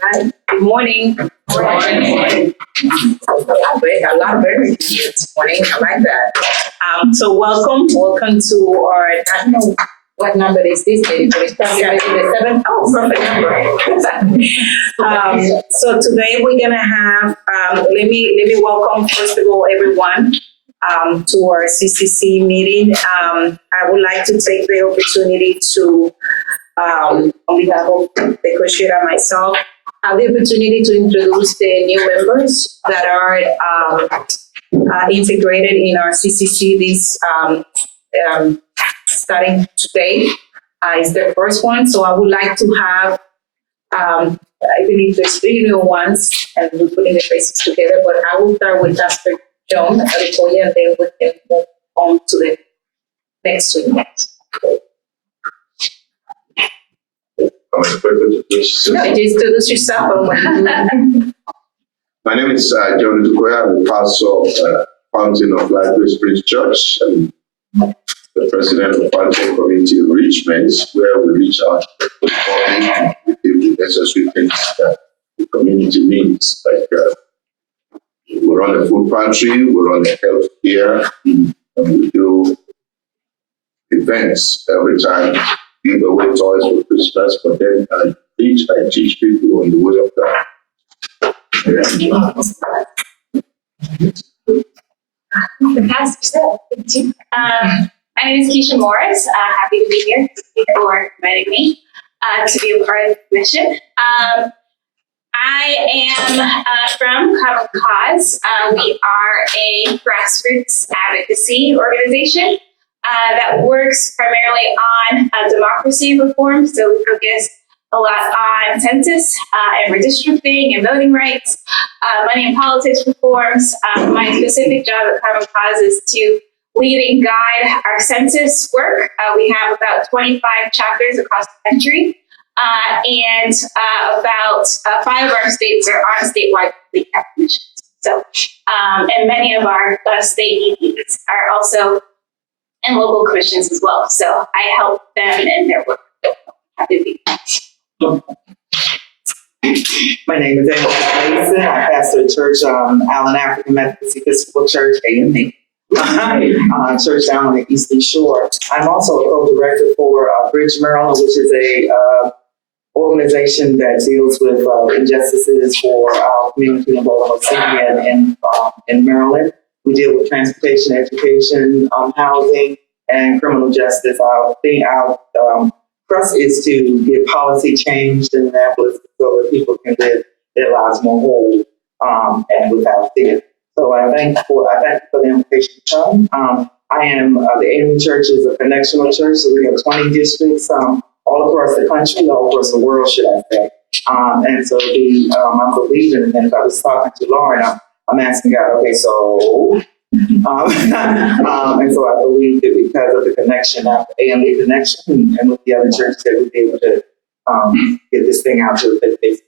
Hi. Good morning. Good morning. A lot of energy this morning. I like that. So welcome to our, I don't know what number is this, lady, but it's probably maybe the 7th. Oh, perfect number. So today we're gonna have, let me welcome first of all everyone to our CCC meeting. I would like to take the opportunity to, on behalf of the co-chair and myself, have the opportunity to introduce the new members that are integrated in our CCC this starting today. Is the first one, so I would like to have, I believe there's 3 new ones, and we're putting the faces together, but I will start with Dr. John Adekoya, and then we can move on to the next 2 minutes. No, just introduce yourself. My name is John Adekoya. I'm the pastor of Fountain of Life Spirit Church and the president of Fountain Community in Richmond, where we reach out to the public with the necessary things that the community needs. Like we run a food pantry, we run a health care, and we do events every time. Give away toys for Christmas, but then I teach people on the way of God. The pastor said, my name is Keisha Morris. Happy to be here. Thank you for inviting me to be a part of the mission. I am from Common Cause. We are a grassroots advocacy organization that works primarily on democracy reform. So we focus a lot on census and redistricting and voting rights, money and politics reforms. My specific job at Common Cause is to lead and guide our census work. We have about 25 chapters across the country, and about 5 of our states are on statewide complete definitions. So, and many of our state EPs are also and local commissions as well. So I help them in their work. Happy to be here. My name is Amy Mason. I pastor a church, Allen African Methodist Episcopal Church, AME. Church down on the Eastern Shore. I'm also a co-director for Bridge Maryland, which is a organization that deals with injustices for our community in Baltimore City and in Maryland. We deal with transportation, education, housing, and criminal justice. Our thrust is to get policy changed in Annapolis so that people can live their lives more whole and without fear. So I thank you for the invitation to come. I am the AME Church is a connectional church, so we have 20 districts all across the country, all across the world, should I say. And so I'm believing, and if I was talking to Lauren, I'm asking God, okay, so, and so I believe that because of the connection, AME connection, and with the other churches, that we'll be able to get this thing out to the face.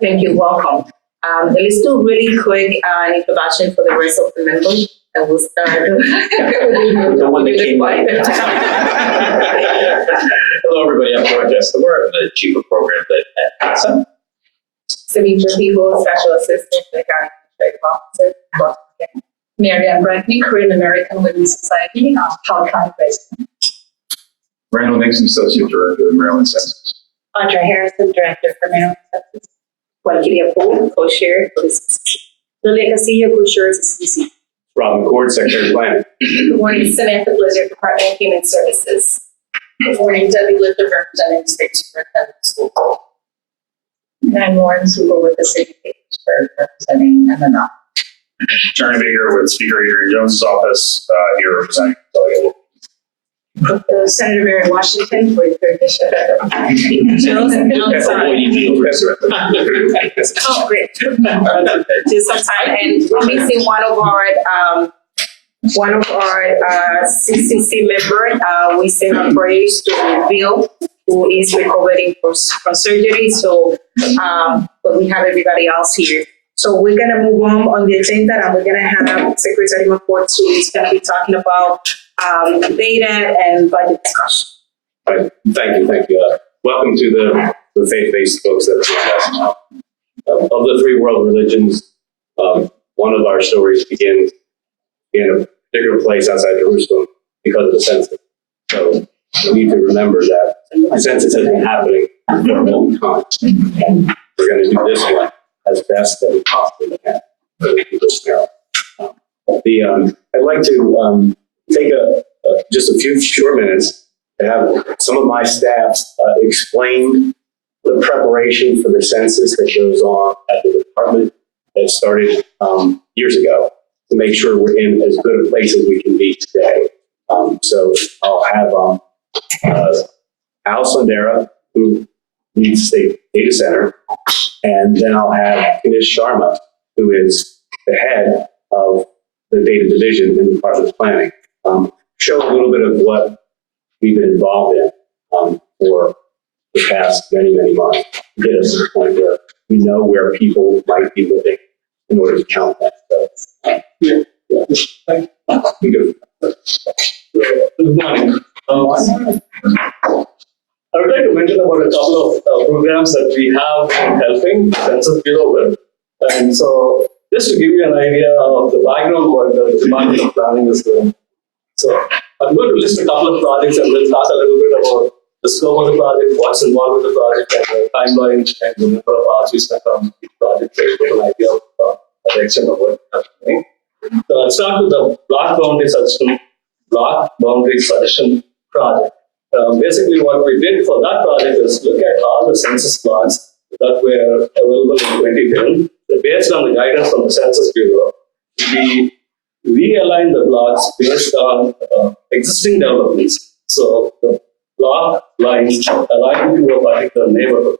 Thank you. Welcome. Let's do really quick an introduction for the rest of the members, and we'll start with the one that came by. Hello, everybody. I'm George Escobar. I'm the Chief of Programs at CASA. Samitra People, Special Assistant to the County Administrative Officer. Marianne Brackney, Korean American Women's Society, California based. Randall Nixon, Associate Director of the Maryland Census. Audra Harrison, Director for Maryland Census. Walkiria Poole, co-chair for the CCC. Lilia Castillo, co-chair of the CCC. Robin Cord, Secretary of Planning. Good morning, Samantha Blizzard, Department of Human Services. Good morning, Debbie Lifter, representing the State Superintendent of School Board. And I'm Lauren Zuber with the City of Pittsburgh, representing MML. Attorney Baker with Speaker Adrian Jones' office, here representing Delegate. Senator Mary Washington for the 3rd District. Oh, great. Just some time, and we're missing one of our CCC member. We send our prayers to Bill, who is recovering from surgery. So, but we have everybody else here. So we're gonna move on the agenda, and we're gonna have Secretary McCourt, who is gonna be talking about data and budget discussion. Thank you. Welcome to the the faith-based folks that joined us now. Of the three world religions, one of our stories begins in a particular place outside Jerusalem because of the census. So we need to remember that the census has been happening for a long time. And we're going to do this one as best that we possibly can for the people of Maryland. I'd like to take just a few short minutes to have some of my staff explain the preparation for the census that goes on at the department that started years ago to make sure we're in as good a place as we can be today. So I'll have Al Sondera, who leads the data center, and then I'll have Kanish Sharma, who is the head of the data division in the Department of Planning. Show a little bit of what we've been involved in for the past many, many months to get us to the point where we know where people might be living in order to count that. So, Good morning. I would like to mention about a couple of programs that we have in helping the Census Bureau with. And so, just to give you an idea of the background work that the Department of Planning is doing. So, I'm going to list a couple of projects and then talk a little bit about the scope of the project, what's involved with the project, and the timeline, and the number of hours we spent on the project, so you get an idea of the extent of what is happening. So I'll start with the block boundary suggestion project. Basically, what we did for that project is look at all the census blocks that were available in 2010. Based on the guidance from the Census Bureau, we realigned the blocks based on existing developments. So the block lines align to a particular neighborhood.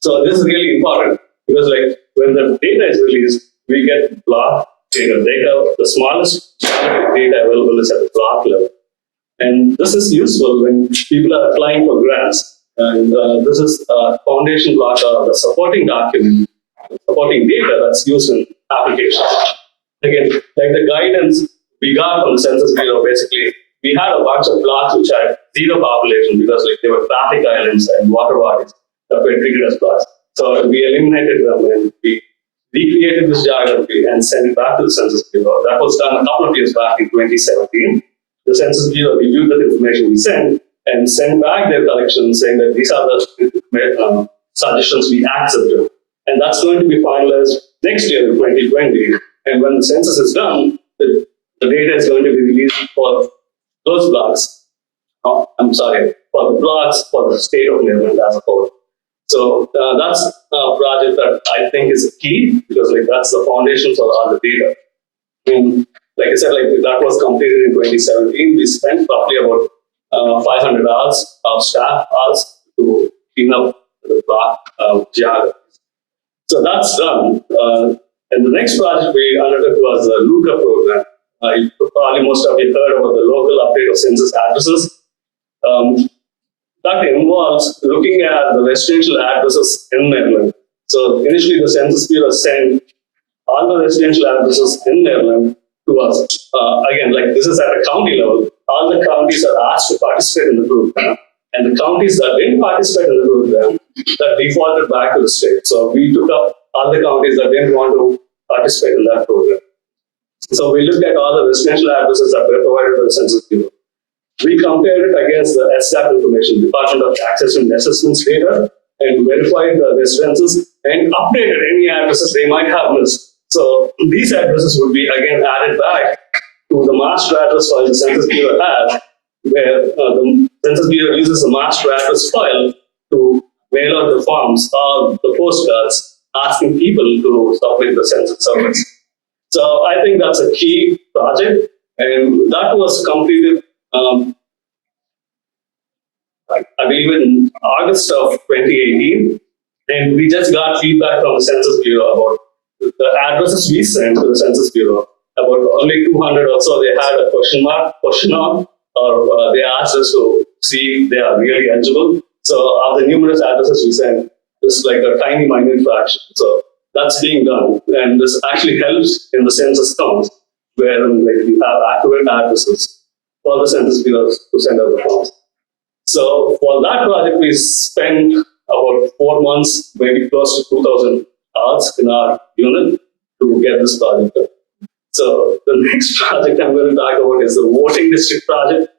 So this is really important because, like, when the data is released, we get block data. The smallest data available is at the block level. And this is useful when people are applying for grants. And this is a foundation block, the supporting document, supporting data that's used in applications. Again, like the guidance we got from the Census Bureau, basically, we had a bunch of blocks which had zero population because, like, they were traffic islands and water bodies that were treated as blocks. So we eliminated them and we recreated this geography and sent it back to the Census Bureau. That was done a couple of years back in 2017. The Census Bureau reviewed the information we sent and sent back their collection saying that these are the suggestions we accepted. And that's going to be finalized next year in 2020. And when the census is done, the data is going to be released for those blocks. For the blocks for the state of Maryland as a whole. So that's a project that I think is key because, like, that's the foundation for all the data. And like I said, like, that was completed in 2017. We spent roughly about 500 hours of staff hours to clean up the block geography. So that's done. And the next project we undertook was the LUCA program. Probably most of you heard about the local update of census addresses. That involves looking at the residential addresses in Maryland. So initially, the Census Bureau sent all the residential addresses in Maryland to us. Again, like, this is at a county level. All the counties are asked to participate in the program. And the counties that didn't participate in the program, that defaulted back to the state. So we took up all the counties that didn't want to participate in that program. So we looked at all the residential addresses that were provided by the Census Bureau. We compared it against the SDAP information, Department of Taxes and Assessments data, and verified the residences and updated any addresses they might have missed. So these addresses would be again added back to the master address file the Census Bureau has, where the Census Bureau uses the master address file to mail out the forms or the postcards asking people to submit the census service. So I think that's a key project, and that was completed, I believe, in August of 2018. And we just got feedback from the Census Bureau about the addresses we sent to the Census Bureau. About only 200 or so, they had a question on, or they asked us to see if they are really eligible. So of the numerous addresses we sent, it's like a tiny minute fraction. So that's being done. And this actually helps in the census counts, where, like, we have accurate addresses for the Census Bureau to send out the forms. So for that project, we spent about 4 months, maybe close to 2,000 hours in our unit to get this project done. So the next project I'm going to talk about is the voting district project.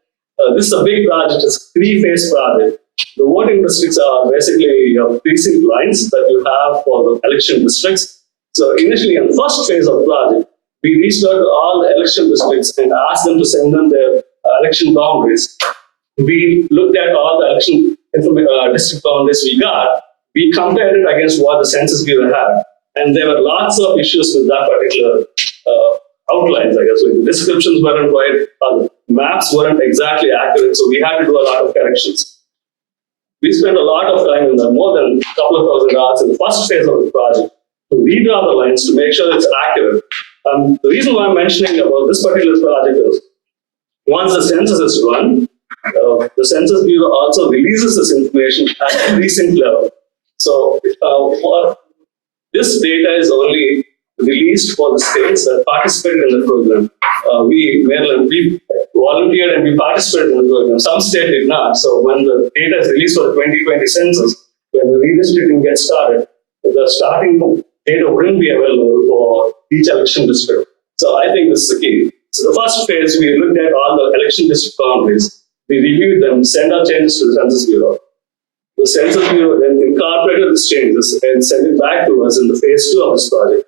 This is a big project. It's a 3-phase project. The voting districts are basically precinct lines that you have for the election districts. So initially, in the first phase of the project, we reached out to all the election districts and asked them to send them their election boundaries. We looked at all the election district boundaries we got. We compared it against what the Census Bureau had. And there were lots of issues with that particular outlines, I guess. Like the descriptions weren't right, the maps weren't exactly accurate, so we had to do a lot of corrections. We spent a lot of time in that, more than a couple of thousand hours in the first phase of the project to redraw the lines to make sure it's accurate. The reason why I'm mentioning about this particular project is once the census is run, the Census Bureau also releases this information at the precinct level. So this data is only released for the states that participated in the program. Maryland, we volunteered and we participated in the program. Some states did not. So when the data is released for the 2020 census, when the redistricting gets started, the starting data wouldn't be available for each election district. So I think this is the key. So the first phase, we looked at all the election district boundaries. We reviewed them, sent our changes to the Census Bureau. The Census Bureau then incorporated these changes and sent it back to us in the phase 2 of this project.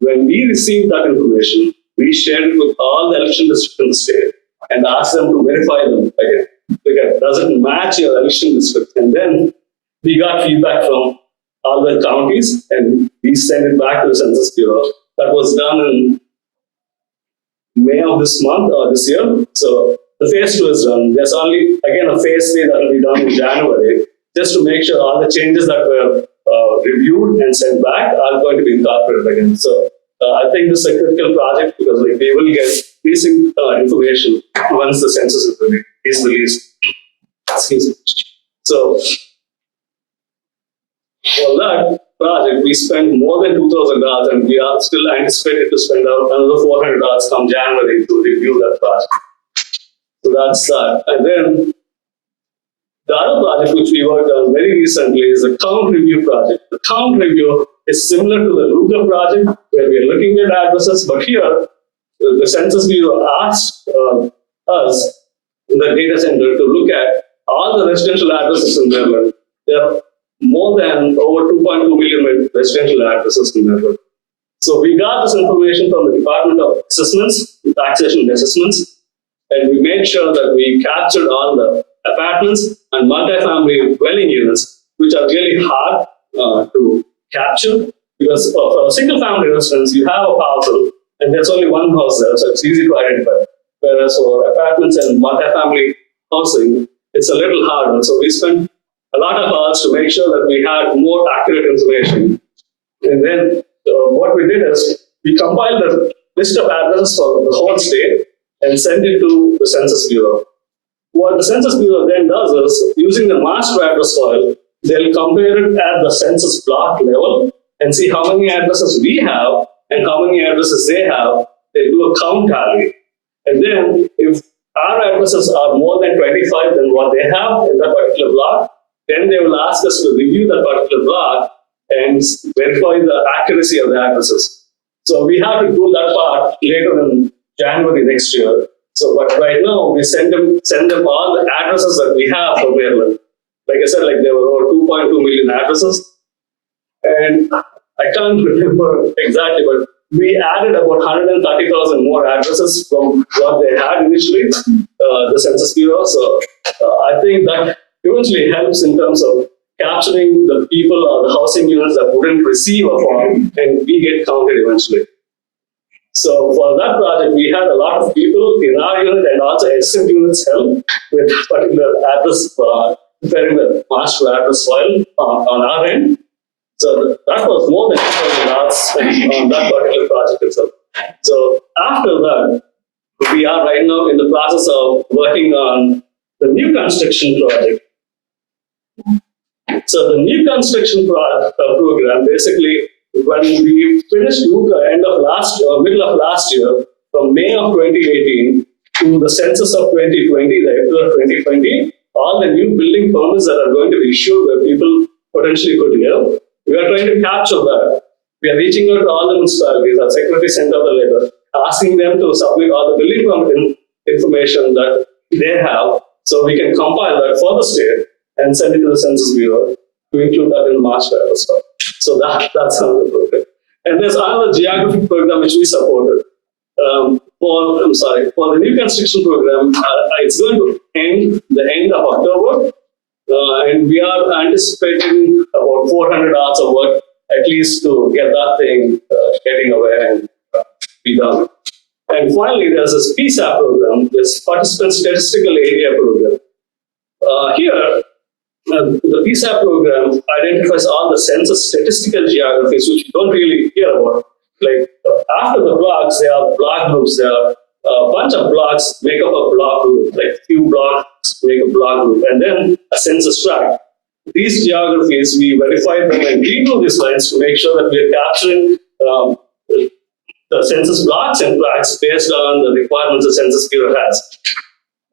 When we received that information, we shared it with all the election districts in the state and asked them to verify them again. Because does it match your election district? And then we got feedback from all the counties and we sent it back to the Census Bureau. That was done in May of this month or this year. So the phase 2 is done. There's only, again, a phase 3 that will be done in January, just to make sure all the changes that were reviewed and sent back are going to be incorporated again. So I think this is a critical project because we will get recent information once the census is released. Excuse me. So for that project, we spent more than $2,000 and we are still anticipated to spend another $400 come January to review that project. So that's that. And then the other project which we worked on very recently is the count review project. The count review is similar to the Luca project where we are looking at addresses, but here the Census Bureau asked us in the data center to look at all the residential addresses in Maryland. There are more than over 2.2 million residential addresses in Maryland. So we got this information from the Department of Assessments, Taxation and Assessments, and we made sure that we captured all the apartments and multifamily dwelling units, which are really hard to capture because for a single family residence, you have a parcel and there's only one house there, so it's easy to identify. Whereas for apartments and multifamily housing, it's a little harder. So we spent a lot of hours to make sure that we had more accurate information. And then what we did is we compiled a list of addresses for the whole state and sent it to the Census Bureau. What the Census Bureau then does is, using the master address file, they'll compare it at the census block level and see how many addresses we have and how many addresses they have. They do a count tally. And then if our addresses are more than 25 than what they have in that particular block, then they will ask us to review that particular block and verify the accuracy of the addresses. So we have to do that part later in January next year. So, but right now we send them all the addresses that we have for Maryland. Like I said, there were over 2.2 million addresses, and I can't remember exactly, but we added about 130,000 more addresses from what they had initially, the Census Bureau. So I think that eventually helps in terms of capturing the people or the housing units that wouldn't receive a form, and we get counted eventually. So for that project, we had a lot of people in our unit and also assistant units help with particular address, preparing the master address file on our end. So that was more than 2,000 hours spent on that particular project itself. So after that, we are right now in the process of working on the new construction project. So the new construction program, basically, when we finished Luca middle of last year, from May of 2018 to the census of 2020, the April of 2020, all the new building permits that are going to be issued where people potentially could live. We are trying to capture that. We are reaching out to all the municipalities, our Secretary Center of the Labor, asking them to submit all the building permit information that they have, so we can compile that for the state and send it to the Census Bureau to include that in the master as well. So that's another program. And there's another geographic program which we supported. For the new construction program, it's going to end the end of October, and we are anticipating about 400 hours of work at least to get that thing getting away and be done. And finally, there's this PSAP program, this Participant Statistical Area Program. Here, the PSAP program identifies all the census statistical geographies, which you don't really hear about. Like after the blocks, there are block groups. There are a bunch of blocks make up a block group, like few blocks make a block group, and then a census tract. These geographies, we verify them and redo these lines to make sure that we are capturing the census blocks and tracts based on the requirements the Census Bureau has.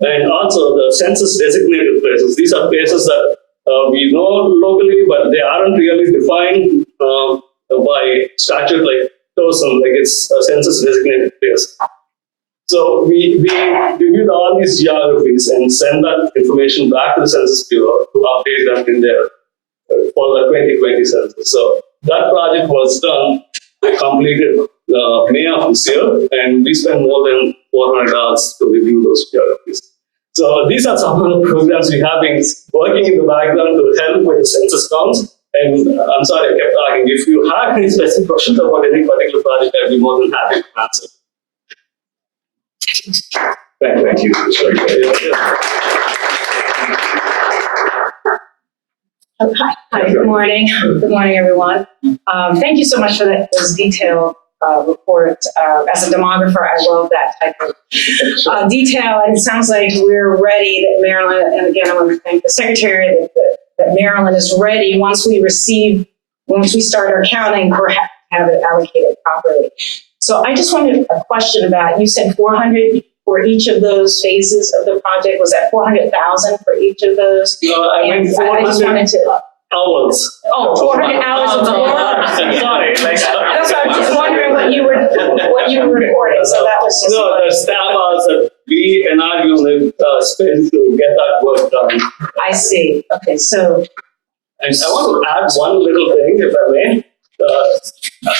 And also the census designated places. These are places that we know locally, but they aren't really defined by statute like TOSM, like it's a census designated place. So we reviewed all these geographies and send that information back to the Census Bureau to update them in there for the 2020 census. So that project was done, completed May of this year, and we spent more than 400 hours to review those geographies. So these are some of the programs we have been working in the background to help with the census counts. And I'm sorry I kept talking. If you have any specific questions about any particular project, I'd be more than happy to answer. Thank you. Hi, good morning. Good morning, everyone. Thank you so much for those detailed report. As a demographer, I love that type of detail. And it sounds like we're ready that Maryland, and again, I want to thank the Secretary that Maryland is ready once we start our counting, perhaps have it allocated properly. So I just wanted a question about, you said 400 for each of those phases of the project. Was that 400,000 for each of those? No, I mean 400 I just wanted to. hours. Oh, 400 hours of work. Sorry. That's why I was just wondering what you were reporting. So that was just. No, the staff hours that we and our unit spend to get that work done. I see. Okay, so. And I want to add one little thing, if I may.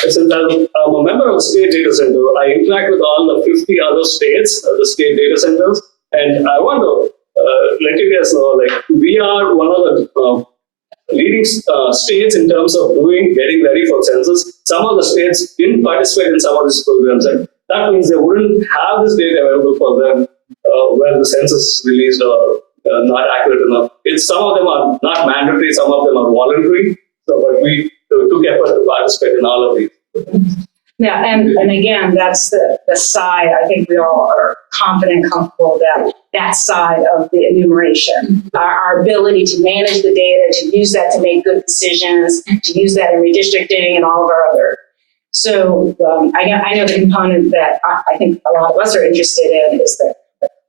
Since I'm a member of the state data center, I interact with all the 50 other states, the state data centers, and I want to let you guys know, like, we are one of the leading states in terms of getting ready for census. Some of the states didn't participate in some of these programs, and that means they wouldn't have this data available for them when the census is released or not accurate enough. Some of them are not mandatory, some of them are voluntary. So, but we took effort to participate in all of these. Yeah, and again, that's the side, I think we all are confident, comfortable that side of the enumeration, our ability to manage the data, to use that to make good decisions, to use that in redistricting and all of our other. So I know the component that I think a lot of us are interested in is the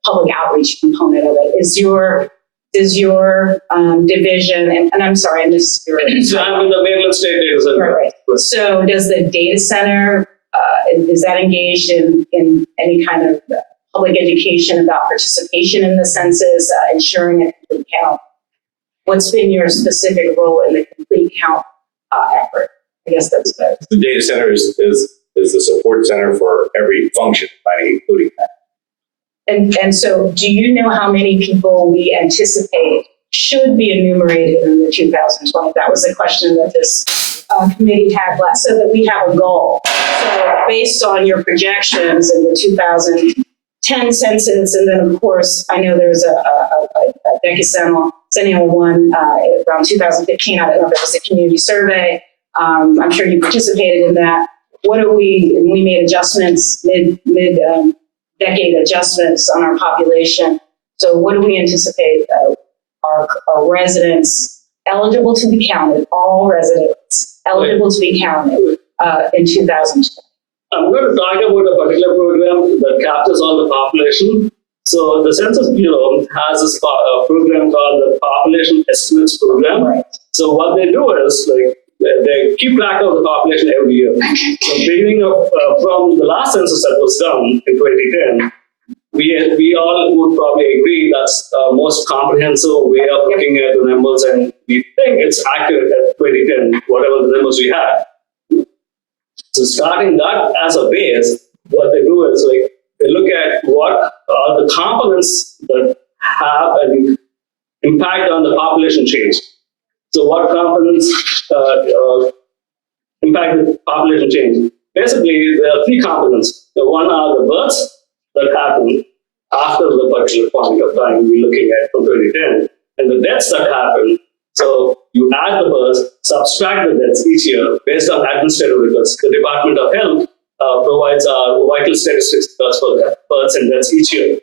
public outreach component of it. Is your division, and I'm sorry, I missed your. So I'm in the Maryland State Data Center. Right. So does the data center, is that engaged in any kind of public education about participation in the census, ensuring a complete count? What's been your specific role in the complete count effort? I guess that's good. The data center is the support center for every function, including that. And so do you know how many people we anticipate should be enumerated in the 2020? That was a question that this committee had last, so that we have a goal. So based on your projections in the 2010 census, and then of course, I know there's a decennial one around 2015. I don't know if it was a community survey. I'm sure you participated in that. We made adjustments, mid-decade adjustments on our population. So what do we anticipate our residents eligible to be counted, all residents eligible to be counted in 2020? I'm going to talk about a particular program that captures all the population. So the Census Bureau has this program called the Population estimates program. Right. So what they do is like they keep track of the population every year. So beginning of from the last census that was done in 2010, we all would probably agree that's the most comprehensive way of looking at the numbers, and we think it's accurate at 2010, whatever the numbers we had. So starting that as a base, what they do is like they look at what are the components that have an impact on the population change. So what components impact the population change? Basically, there are three components. The one are the births that happen after the particular point of time we're looking at from 2010, and the deaths that happen. So you add the births, subtract the deaths each year based on administrative records. The Department of Health provides our vital statistics for the births and deaths each year.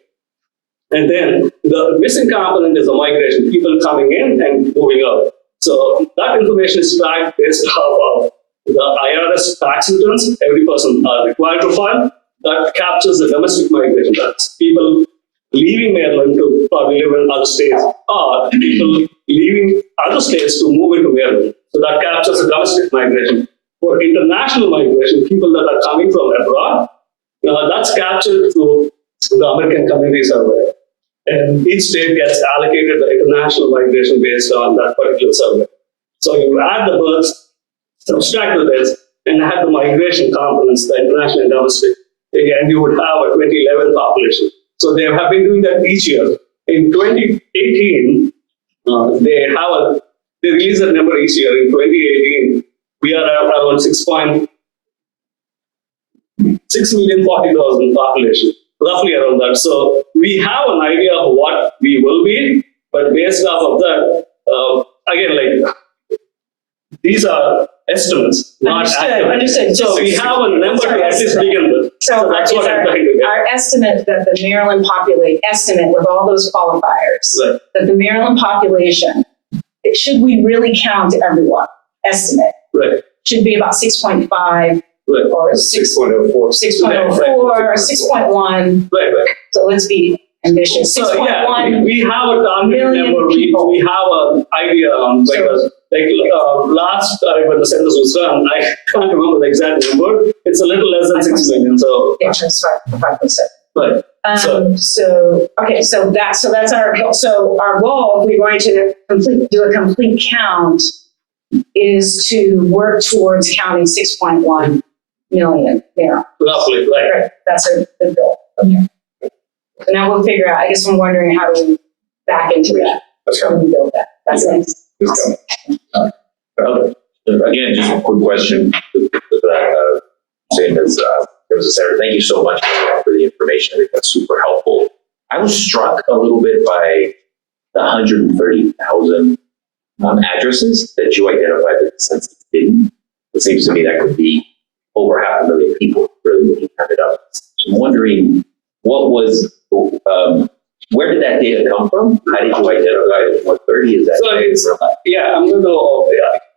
And then the missing component is the migration, people coming in and moving out. So that information is tracked based off of the IRS tax returns every person are required to file. That captures the domestic migration. That's people leaving Maryland to probably live in other states, or people leaving other states to move into Maryland. So that captures the domestic migration. For international migration, people that are coming from abroad, that's captured through the American Community Survey. And each state gets allocated the international migration based on that particular survey. So you add the births, subtract the deaths, and add the migration components, the international and domestic, and you would have a 2011 population. So they have been doing that each year. In 2018, they release that number each year. In 2018, we are around 6,040,000 population, roughly around that. So we have an idea of what we will be, but based off of that, again, like these are estimates, not accurate. Understood. So we have a number to at least begin with. So that's is what I'm trying to get. our estimate that the Maryland estimate with all those qualifiers, Right. that the Maryland population, should we really count everyone, estimate, Right. should be about 6.5 Right. or 6.04. 6.04, 6.1. Right. So let's be ambitious. So yeah, 6.1 we have a target million number. people. We have an idea on because last time when the census was done, I can't remember the exact number. It's a little less than 6 million. So Yeah, that's 5%. right. So that's our goal. So our goal, if we're going to do a complete count, is to work towards counting 6.1 million there. Roughly, right. Right, that's the goal. Okay. So now we'll figure out. I guess I'm wondering how do we back into that? How do we build that? That's nice. Again, just a quick question. Same as there was a senator. Thank you so much for the information. I think that's super helpful. I was struck a little bit by the 130,000 addresses that you identified that the census didn't. It seems to me that could be over 500,000 people really when you count it up. So I'm wondering what was, where did that data come from? How did you identify 130? Is that? So it's, yeah, I'm going to,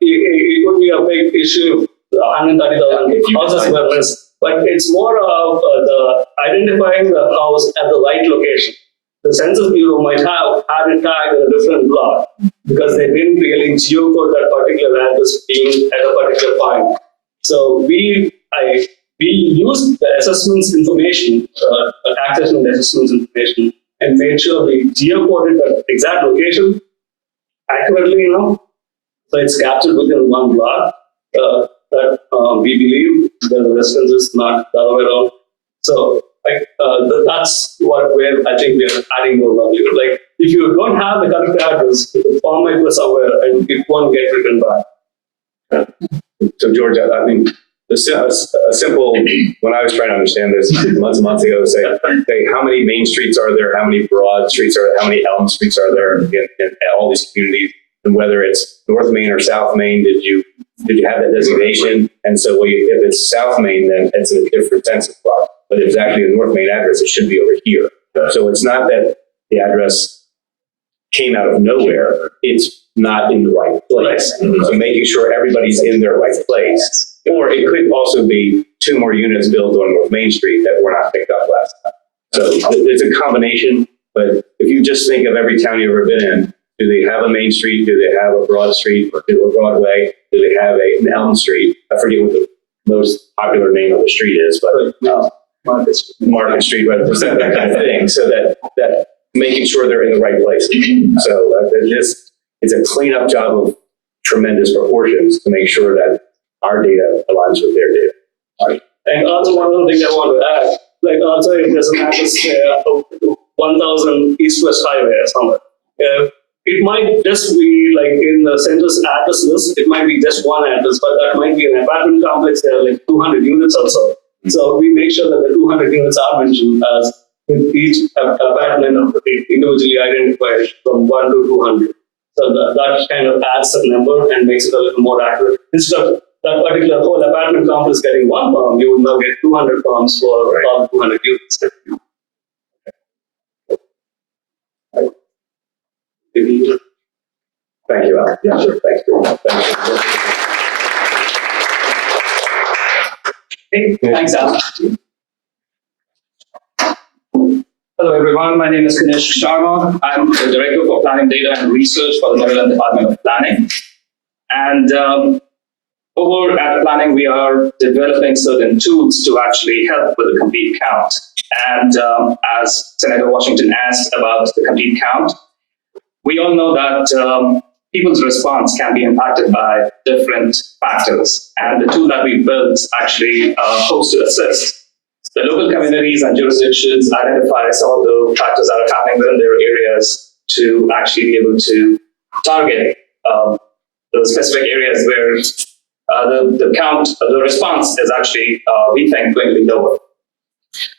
it would be a big issue, 130,000 houses were missed, but it's more of the identifying the house at the right location. The Census Bureau might have had it tagged in a different block because they didn't really geocode that particular address being at a particular point. So we used the assessments information, access and assessments information, and made sure we geocoded the exact location accurately, so it's captured within one block that we believe that the residence is not the other way around. So that's where I think we are adding more value. Like if you don't have the correct address, the form might go somewhere and it won't get written back. So George, I mean, a simple, when I was trying to understand this months and months ago, say how many main streets are there, how many broad streets are there, how many Elm streets are there in all these communities, and whether it's North Main or South Main, did you have that designation? And so if it's South Main, then it's in a different census block. But if it's actually a North Main address, it should be over here. So it's not that the address came out of nowhere, it's not in the right place. Right. So making sure everybody's in their right place. Or it could also be 2 more units built on North Main Street that were not picked up last time. So it's a combination, but if you just think of every town you've ever been in, Do they have a main street? Do they have a broad street or Broadway? Do they have an Elm Street? I forget what the most popular name of the street is, but Market Street, right? That kind of thing. So that making sure they're in the right place. So it's a cleanup job of tremendous proportions to make sure that our data aligns with their data. And also one other thing I want to add, like also if there's an address 1000 East-West Highway or somewhere, it might just be like in the census address list, it might be just one address, but that might be an apartment complex. There are like 200 units or so. So we make sure that the 200 units are mentioned as with each apartment individually identified from 1 to 200. So that kind of adds a number and makes it a little more accurate. Instead of that particular whole apartment complex getting one farm, you will now get 200 farms for all 200 units. Thank you, Al. Yeah, sure. Thank you. Hey, thanks, Al. Hello, everyone. My name is Ganesh Sharma. I'm the Director for Planning Data and Research for the Maryland Department of Planning. And over at Planning, we are developing certain tools to actually help with the complete count. And as Senator Washington asked about the complete count, we all know that people's response can be impacted by different factors. And the tool that we built actually hopes to assist the local communities and jurisdictions identify some of the factors that are happening within their areas to actually be able to target the specific areas where the response is actually, we think, going to be lower.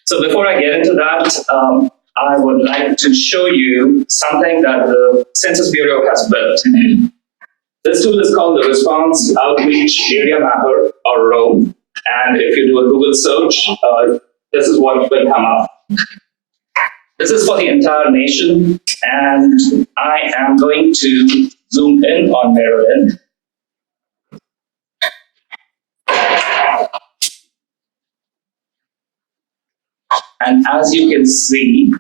So before I get into that, I would like to show you something that the Census Bureau has built. This tool is called the Response Outreach Area Mapper, or ROAM. And if you do a Google search, this is what will come up. This is for the entire nation, and I am going to zoom in on Maryland. And as you can see,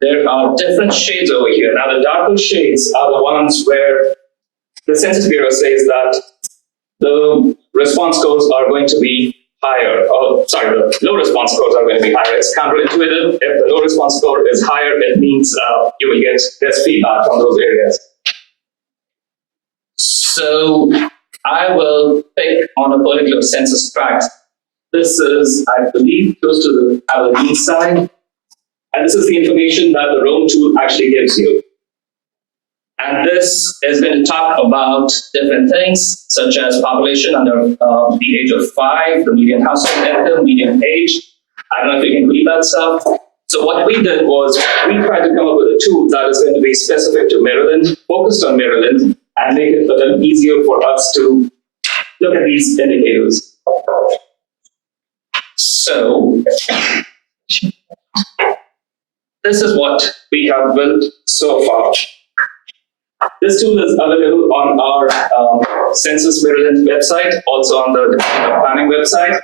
there are different shades over here. Now, the darker shades are the ones where the Census Bureau says that the response scores are going to be higher. The low response scores are going to be higher. It's counterintuitive. If the low response score is higher, it means you will get less feedback from those areas. So I will pick on a particular census tract. This is, I believe, close to the Aberdeen side. And this is the information that the ROAM tool actually gives you. And this is going to talk about different things, such as population under the age of 5, the median household income, median age. I don't know if you can read that stuff. So what we did was we tried to come up with a tool that is going to be specific to Maryland, focused on Maryland, and make it a little easier for us to look at these indicators. So this is what we have built so far. This tool is available on our Census Maryland website, also on the Department of Planning website.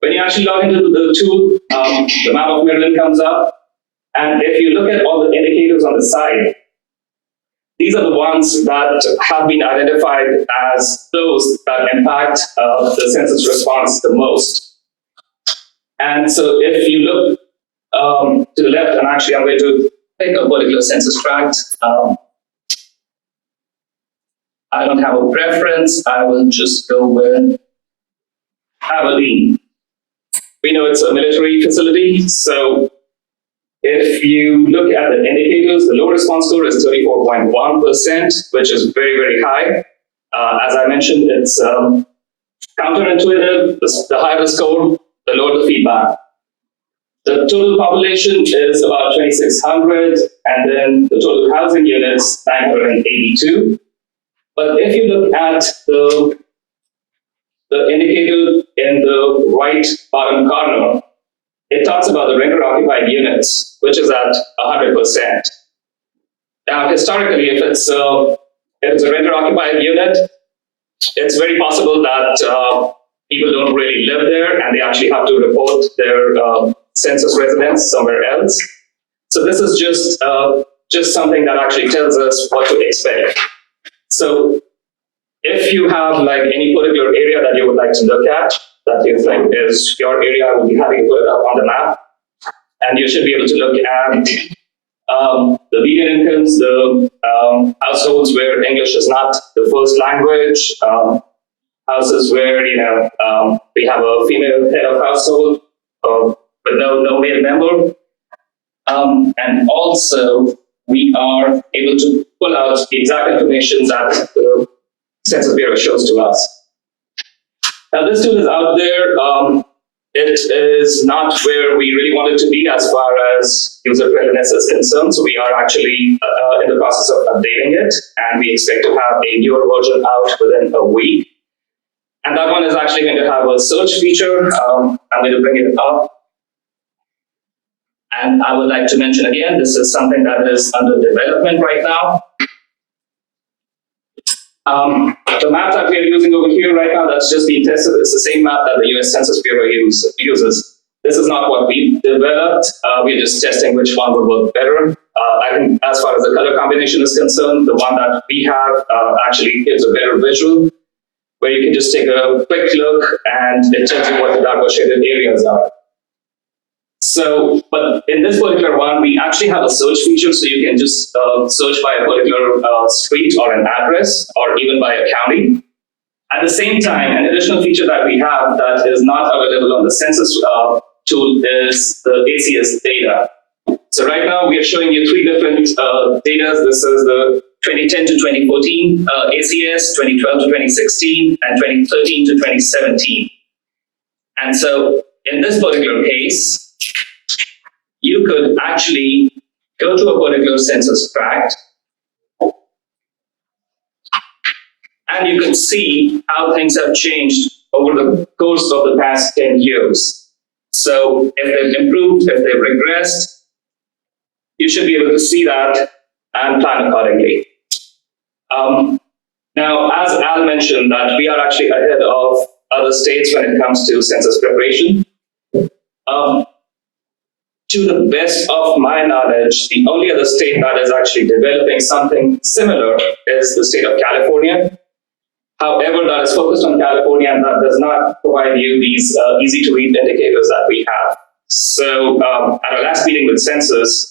When you actually log into the tool, the map of Maryland comes up. And if you look at all the indicators on the side, these are the ones that have been identified as those that impact the census response the most. And so if you look to the left, and actually I'm going to pick a particular census tract. I don't have a preference. I will just go with Aberdeen. We know it's a military facility, so if you look at the indicators, the low response score is 34.1%, which is very, very high. As I mentioned, it's counterintuitive. The higher the score, the lower the feedback. The total population is about 2,600, and then the total housing units, 982. But if you look at the indicator in the right bottom corner, it talks about the renter-occupied units, which is at 100%. Now, historically, if it's a renter-occupied unit, it's very possible that people don't really live there, and they actually have to report their census residence somewhere else. So this is just just something that actually tells us what to expect. So if you have like any particular area that you would like to look at, that you think is your area, I would be happy to put it up on the map. And you should be able to look at the median incomes, the households where English is not the first language, houses where, we have a female head of household with no male member. And also, we are able to pull out the exact information that the Census Bureau shows to us. Now, this tool is out there. It is not where we really want it to be as far as user-friendliness is concerned. So we are actually in the process of updating it, and we expect to have a newer version out within a week. And that one is actually going to have a search feature. I'm going to bring it up. And I would like to mention again, this is something that is under development right now. The map that we are using over here right now, that's just being tested. It's the same map that the US Census Bureau uses. This is not what we developed. We're just testing which one would work better. I think as far as the color combination is concerned, the one that we have actually gives a better visual, where you can just take a quick look and it tells you what the darker shaded areas are. So, but in this particular one, we actually have a search feature, so you can just search by a particular street or an address, or even by a county. At the same time, an additional feature that we have that is not available on the census tool is the ACS data. So right now, we are showing you three different data. This is the 2010 to 2014 ACS, 2012 to 2016, and 2013 to 2017. And so in this particular case, you could actually go to a particular census tract and you can see how things have changed over the course of the past 10 years. So if they've improved, if they've regressed, you should be able to see that and plan accordingly. Now, as Al mentioned, that we are actually ahead of other states when it comes to census preparation. To the best of my knowledge, the only other state that is actually developing something similar is the state of California. However, that is focused on California and that does not provide you these easy-to-read indicators that we have. So at our last meeting with Census,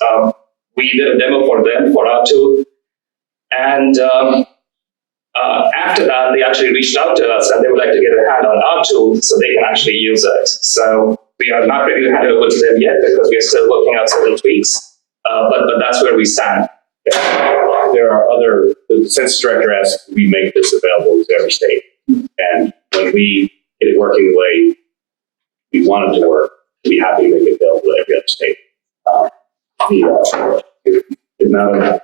we did a demo for them, for our tool. And after that, they actually reached out to us and they would like to get a hand on our tool so they can actually use it. So we are not ready to hand it over to them yet because we are still working out certain tweaks, but that's where we stand. There are the census director asked, we make this available to every state. And when we get it working the way we want it to work, we'll be happy to make it available to every other state. The amount of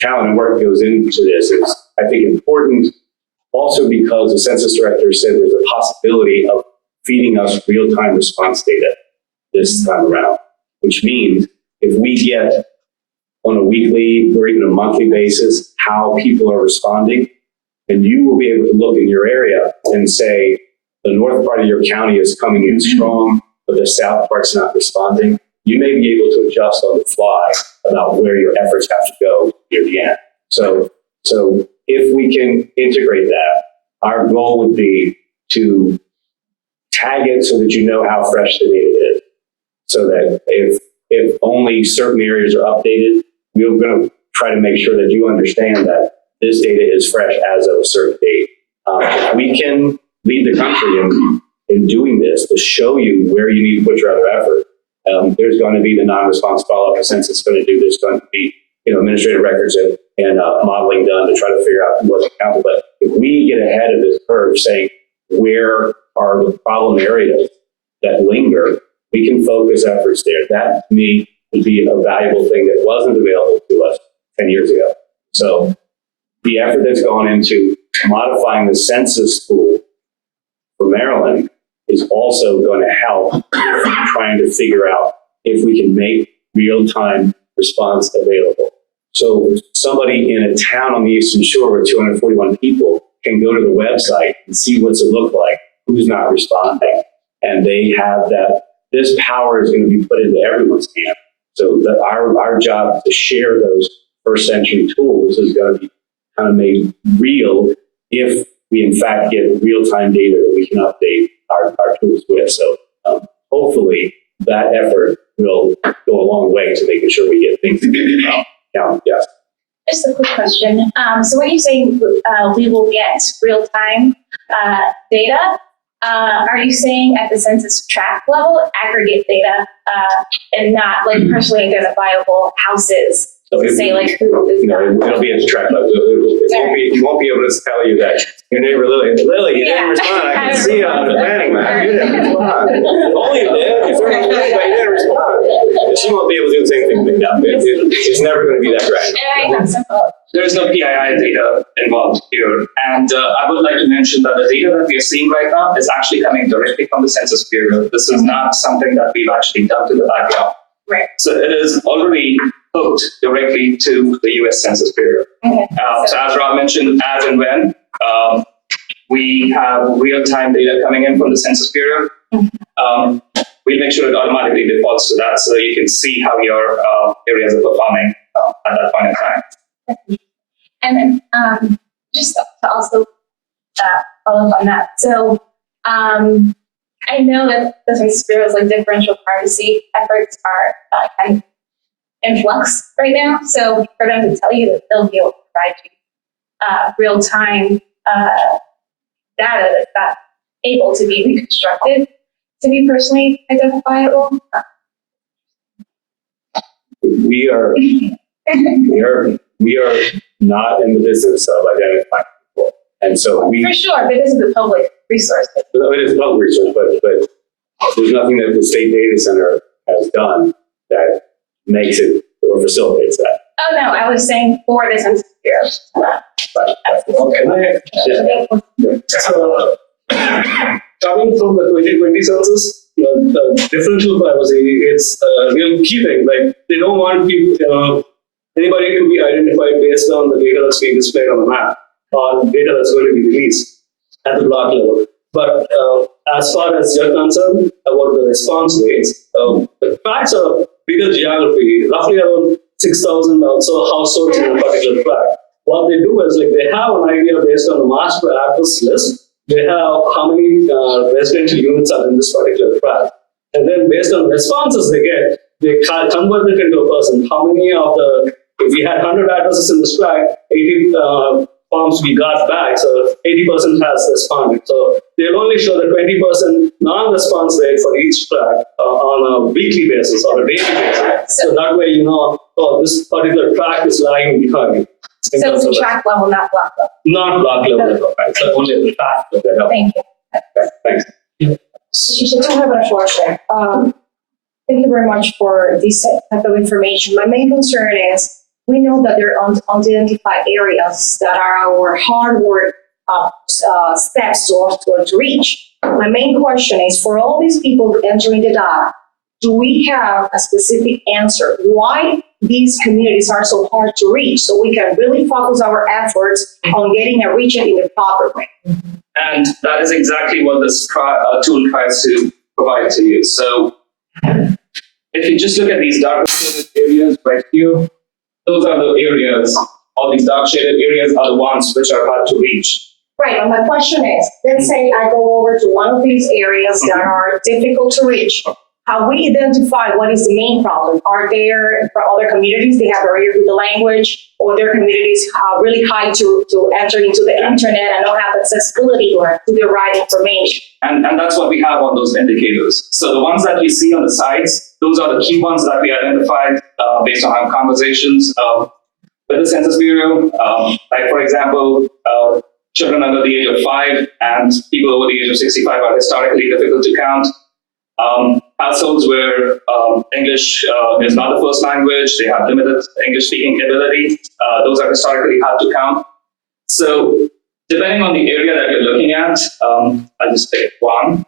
talent and work that goes into this is, I think, important also because the census director said there's a possibility of feeding us real-time response data this time around, which means if we get on a weekly or even a monthly basis how people are responding, then you will be able to look in your area and say, the north part of your county is coming in strong, but the south part's not responding. You may be able to adjust on the fly about where your efforts have to go near the end. So if we can integrate that, our goal would be to tag it so that you know how fresh the data is. So that if only certain areas are updated, we're going to try to make sure that you understand that this data is fresh as of a certain date. We can lead the country in doing this to show you where you need to put your other effort. There's going to be the non-response follow-up. The census is going to do this. Going to be administrative records and modeling done to try to figure out what's accountable. But if we get ahead of this curve, saying where are the problem areas that linger, we can focus efforts there. That, to me, would be a valuable thing that wasn't available to us 10 years ago. So the effort that's gone into modifying the census tool for Maryland is also going to help trying to figure out if we can make real-time response available. So somebody in a town on the Eastern Shore with 241 people can go to the website and see what's it look like, who's not responding. And they have that, this power is going to be put into everyone's hand. So our job to share those first century tools is going to be kind of made real if we in fact get real-time data that we can update our tools with. So hopefully that effort will go a long way to making sure we get things down. Yes. Just a quick question. So when you say we will get real-time data, are you saying at the census tract level, aggregate data, and not like personally identifiable houses? So To say like who is it'll be at the track level. You won't be able to tell you that your neighbor Lily, you didn't respond. I can see it on the planning map. You didn't respond. Only you did. If you're but you didn't respond. And she won't be able to do the same thing. It's never going to be that granular. There is no PII data involved here. And I would like to mention that the data that we are seeing right now is actually coming directly from the Census Bureau. This is not something that we've actually done in the background. Right. So it is already hooked directly to the US Census Bureau. Okay. So as Rob mentioned, as and when we have real-time data coming in from the Census Bureau, we make sure it automatically defaults to that so you can see how your areas are performing at that point in time. And then just to also follow up on that. So I know that the Census Bureau's like differential privacy efforts are kind of in flux right now. So for them to tell you that they'll be able to provide you real-time data that's not able to be reconstructed to be personally identifiable. We are not in the business of identifying people. And so For sure, but this is a public resource. it is public research, but there's nothing that the state data center has done that makes it or facilitates that. Oh, no, I was saying for the Census Bureau. So, coming from the 2020 census, the differential privacy is a real key thing. Like they don't want people, anybody to be identified based on the data that's being displayed on the map or data that's going to be released at the block level. But as far as you're concerned about the response rates, the tracts are bigger geography, roughly around 6,000 also households in a particular tract. What they do is like they have an idea based on the master address list. They have how many residential units are in this particular tract. And then based on responses they get, they convert it into a person. How many of if we had 100 addresses in this tract, 80 forms we got back, so 80% has responded. So they'll only show the 20% non-response rate for each tract on a weekly basis or a daily basis. So that way you know, oh, this particular tract is lagging behind you. So it's a track level, not block level. Not block level, right? So only at the tract level. Thank you. Thanks. I have a question. Thank you very much for this type of information. My main concern is we know that there are unidentified areas that are our hard work steps to reach. My main question is for all these people entering the data, do we have a specific answer? Why these communities are so hard to reach so we can really focus our efforts on getting a region in the proper way? And that is exactly what this tool tries to provide to you. So if you just look at these dark shaded areas right here, those are the areas, all these dark shaded areas are the ones which are hard to reach. Right, and my question is, let's say I go over to one of these areas that are difficult to reach. How we identify what is the main problem? Are there, for other communities, they have barriers with the language, or their communities are really high to enter into the internet and don't have accessibility to the right information? And that's what we have on those indicators. So the ones that you see on the sides, those are the key ones that we identified based on our conversations with the Census Bureau. Like, for example, children under the age of 5 and people over the age of 65 are historically difficult to count. Households where English is not the first language, they have limited English-speaking ability, those are historically hard to count. So depending on the area that you're looking at, I'll just pick one.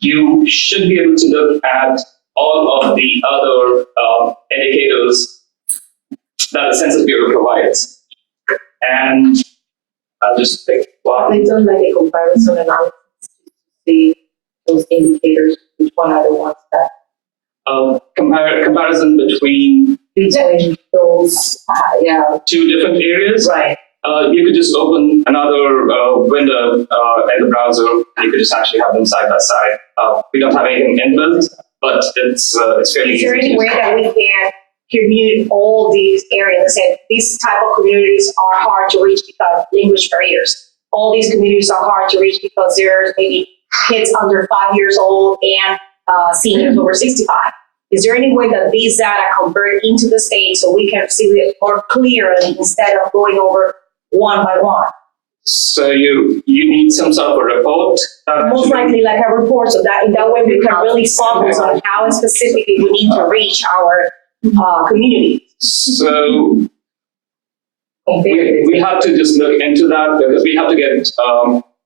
You should be able to look at all of the other indicators that the Census Bureau provides. And I'll just pick one. They've done like a comparison analysis to see those indicators? Which one are the ones that Comparison between between those, two different areas. right? You could just open another window in the browser, and you could just actually have them side by side. We don't have anything inbuilt, but it's fairly Is easy. there any to way use. that we can commute all these areas? And these type of communities are hard to reach because of language barriers. All these communities are hard to reach because there's maybe kids under 5 years old and seniors over 65. Is there any way that these data convert into the state so we can see it more clearly instead of going over one by one? So you need some sort of a report. that Most actually- likely like a report, so that in that way we can really focus on how specifically we need to reach our community. So we have to just look into that because we have to get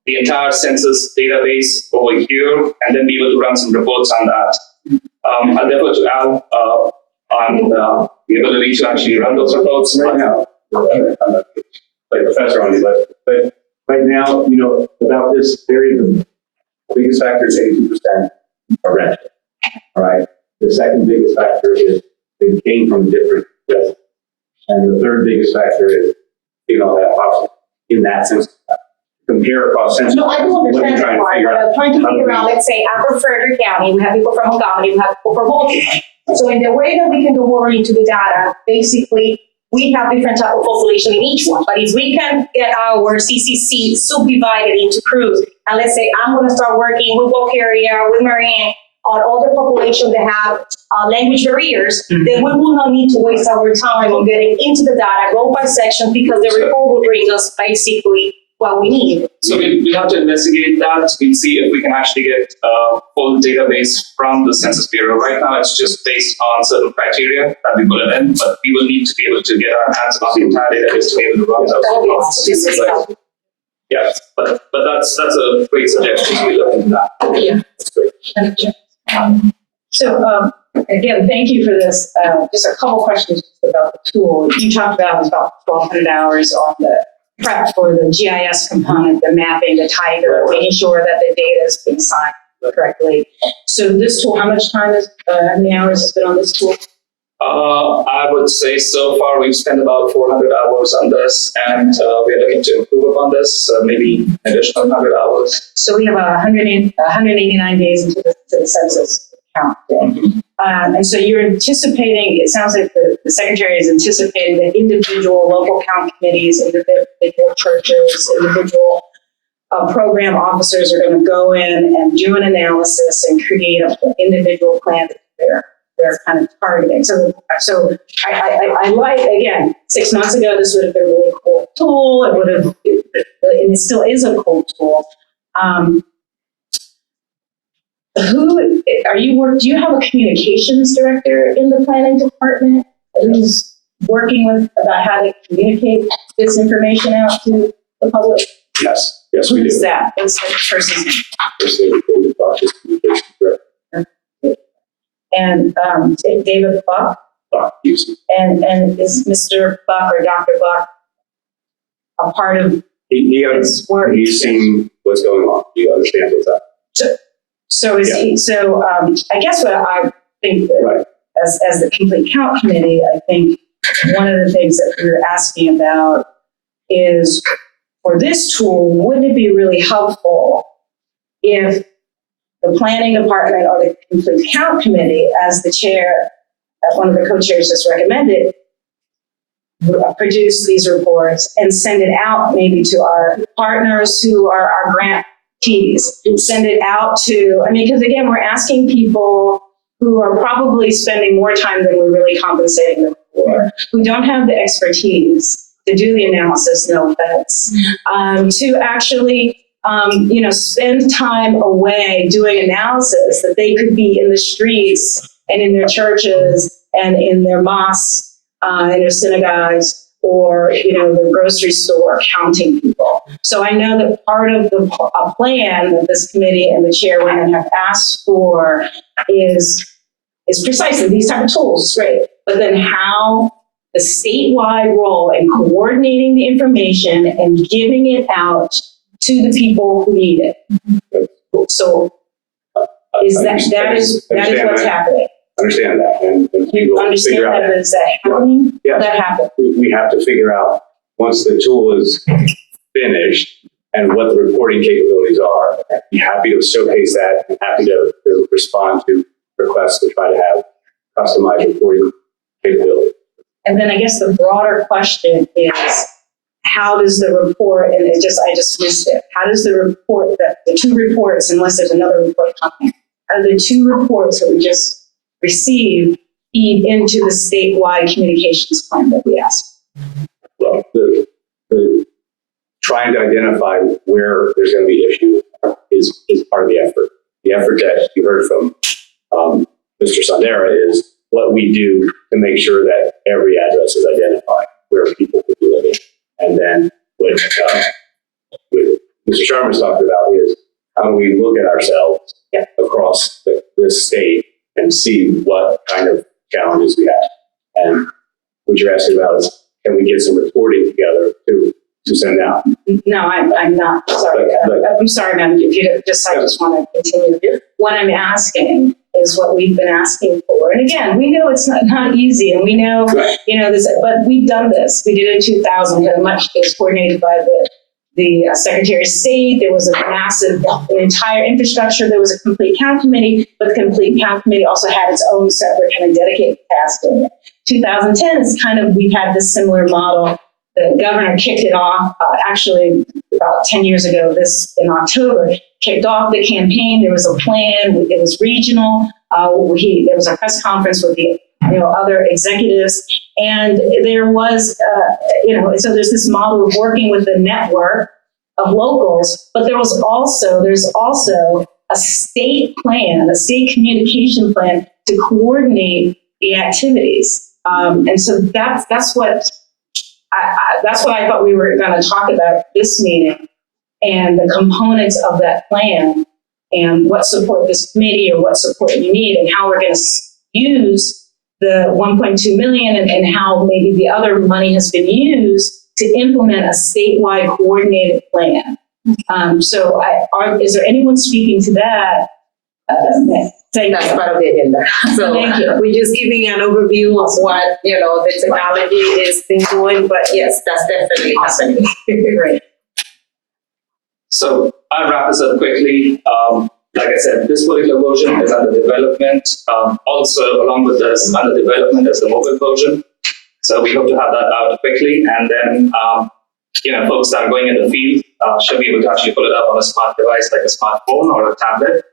the entire census database over here and then be able to run some reports on that. I'll defer to Al on the ability to actually run those reports right now. Like professor on you, but right now, you know, about this area, the biggest factor is 82% are rental. All right. The second biggest factor is they came from different residents. And the third biggest factor is, you know, that house in that sense. Compare across census. No, I do what you're understand that trying to part, figure but out. I'm trying to How do figure we- out, let's say, after Frederick County, we have people from Montgomery, we have people from Baltimore. So in the way that we can go over into the data, basically, we have different type of population in each one. But if we can get our CCC subdivided into crews, and let's say I'm gonna start working with Bulgaria, with Marine, on all the population that have language barriers, then we will not need to waste our time on getting into the data, go by section, because the report will bring us basically what we need. So we have to investigate that. We'll see if we can actually get a full database from the Census Bureau. Right now, it's just based on certain criteria that we put it in, but we will need to be able to get our hands on the entire database to be able to run those That'll be reports. awesome. This is helpful. Yeah, but that's a great suggestion to be looking at that. Yeah. That's great. So, again, thank you for this. Just a couple questions about the tool. You talked about about 1,200 hours on the prep for the GIS component, the mapping, the tiger, making sure that the data is being signed correctly. So this tool, how much time how many hours has been on this tool? I would say so far we've spent about 400 hours on this, and we're looking to improve upon this, maybe additional 100 hours. So we have 189 days into the census count. And so you're anticipating, it sounds like the secretary is anticipating that individual local count committees, individual churches, individual program officers are going to go in and do an analysis and create an individual plan that they're kind of targeting. So I like, again, 6 months ago, this would have been a really cool tool. It would have, and it still is a cool tool. Do you have a communications director in the planning department who's working with about how to communicate this information out to the public? Yes, yes, we do. Who's that? What's that person's name? First thing, the process communication director. And David Buck? Houston. And is Mr. Buck or Dr. Buck a part of He his work? he's seen what's going on. He understands what's happening. So is he? So I guess what I think that Right. as the complete count committee, I think one of the things that we were asking about is for this tool, wouldn't it be really helpful if the planning department or the complete count committee, as the chair, one of the co-chairs just recommended, produce these reports and send it out maybe to our partners who are our grantees, send it out to, because again, we're asking people who are probably spending more time than we're really compensating them for, who don't have the expertise to do the analysis, no offense, to actually spend time away doing analysis that they could be in the streets and in their churches and in their mosques, in their synagogues, or the grocery store counting people. So I know that part of the plan that this committee and the chairwoman have asked for is precisely these type of tools, great. But then how the statewide role in coordinating the information and giving it out to the people who need it. So That is what's happening. Understand that, and we You will understand figure out. that, is that happening? Yes. That happened. We have to figure out, once the tool is finished and what the reporting capabilities are, I'd be happy to showcase that, and happy to respond to requests to try to have customized reporting capability. And then I guess the broader question is, how does the report, and I just missed it, how does the report, the two reports, unless there's another report coming, how do the two reports that we just received feed into the statewide communications plan that we asked? Well, the trying to identify where there's going to be issues is part of the effort. The effort that you heard from Mr. Sandera is what we do to make sure that every address is identified where people could be living. And then what Mr. Sharma's talked about is how do we look at ourselves across this state and see what kind of challenges we have. And what you're asking about is, can we get some reporting together to send out? No, I'm not, sorry. I'm sorry, ma'am, if you just, I just want to continue. What I'm asking is what we've been asking for. And again, we know it's not easy, and we know, this, but we've done this. We did it in 2000. We had it was coordinated by the Secretary of State. There was a massive, entire infrastructure. There was a complete count committee, but the complete count committee also had its own separate kind of dedicated task in it. 2010 is we've had this similar model. The governor kicked it off, actually about 10 years ago, in October, kicked off the campaign. There was a plan. It was regional. There was a press conference with the other executives. And there was, so there's this model of working with the network of locals, but there's also a state plan, a state communication plan to coordinate the activities. And so that's what I thought we were going to talk about this meeting, and the components of that plan, and what support this committee or what support you need, and how we're going to use the 1.2 million and how maybe the other money has been used to implement a statewide coordinated plan. So is there anyone speaking to that? That's part of the agenda. So we're just giving an overview of what, the technology is been doing, but yes, that's definitely happening. Great. So I'll wrap this up quickly. Like I said, this particular version is under development. Also, along with this, under development is the mobile version. So we hope to have that out quickly. And then, folks that are going in the field should be able to actually pull it up on a smart device like a smartphone or a tablet,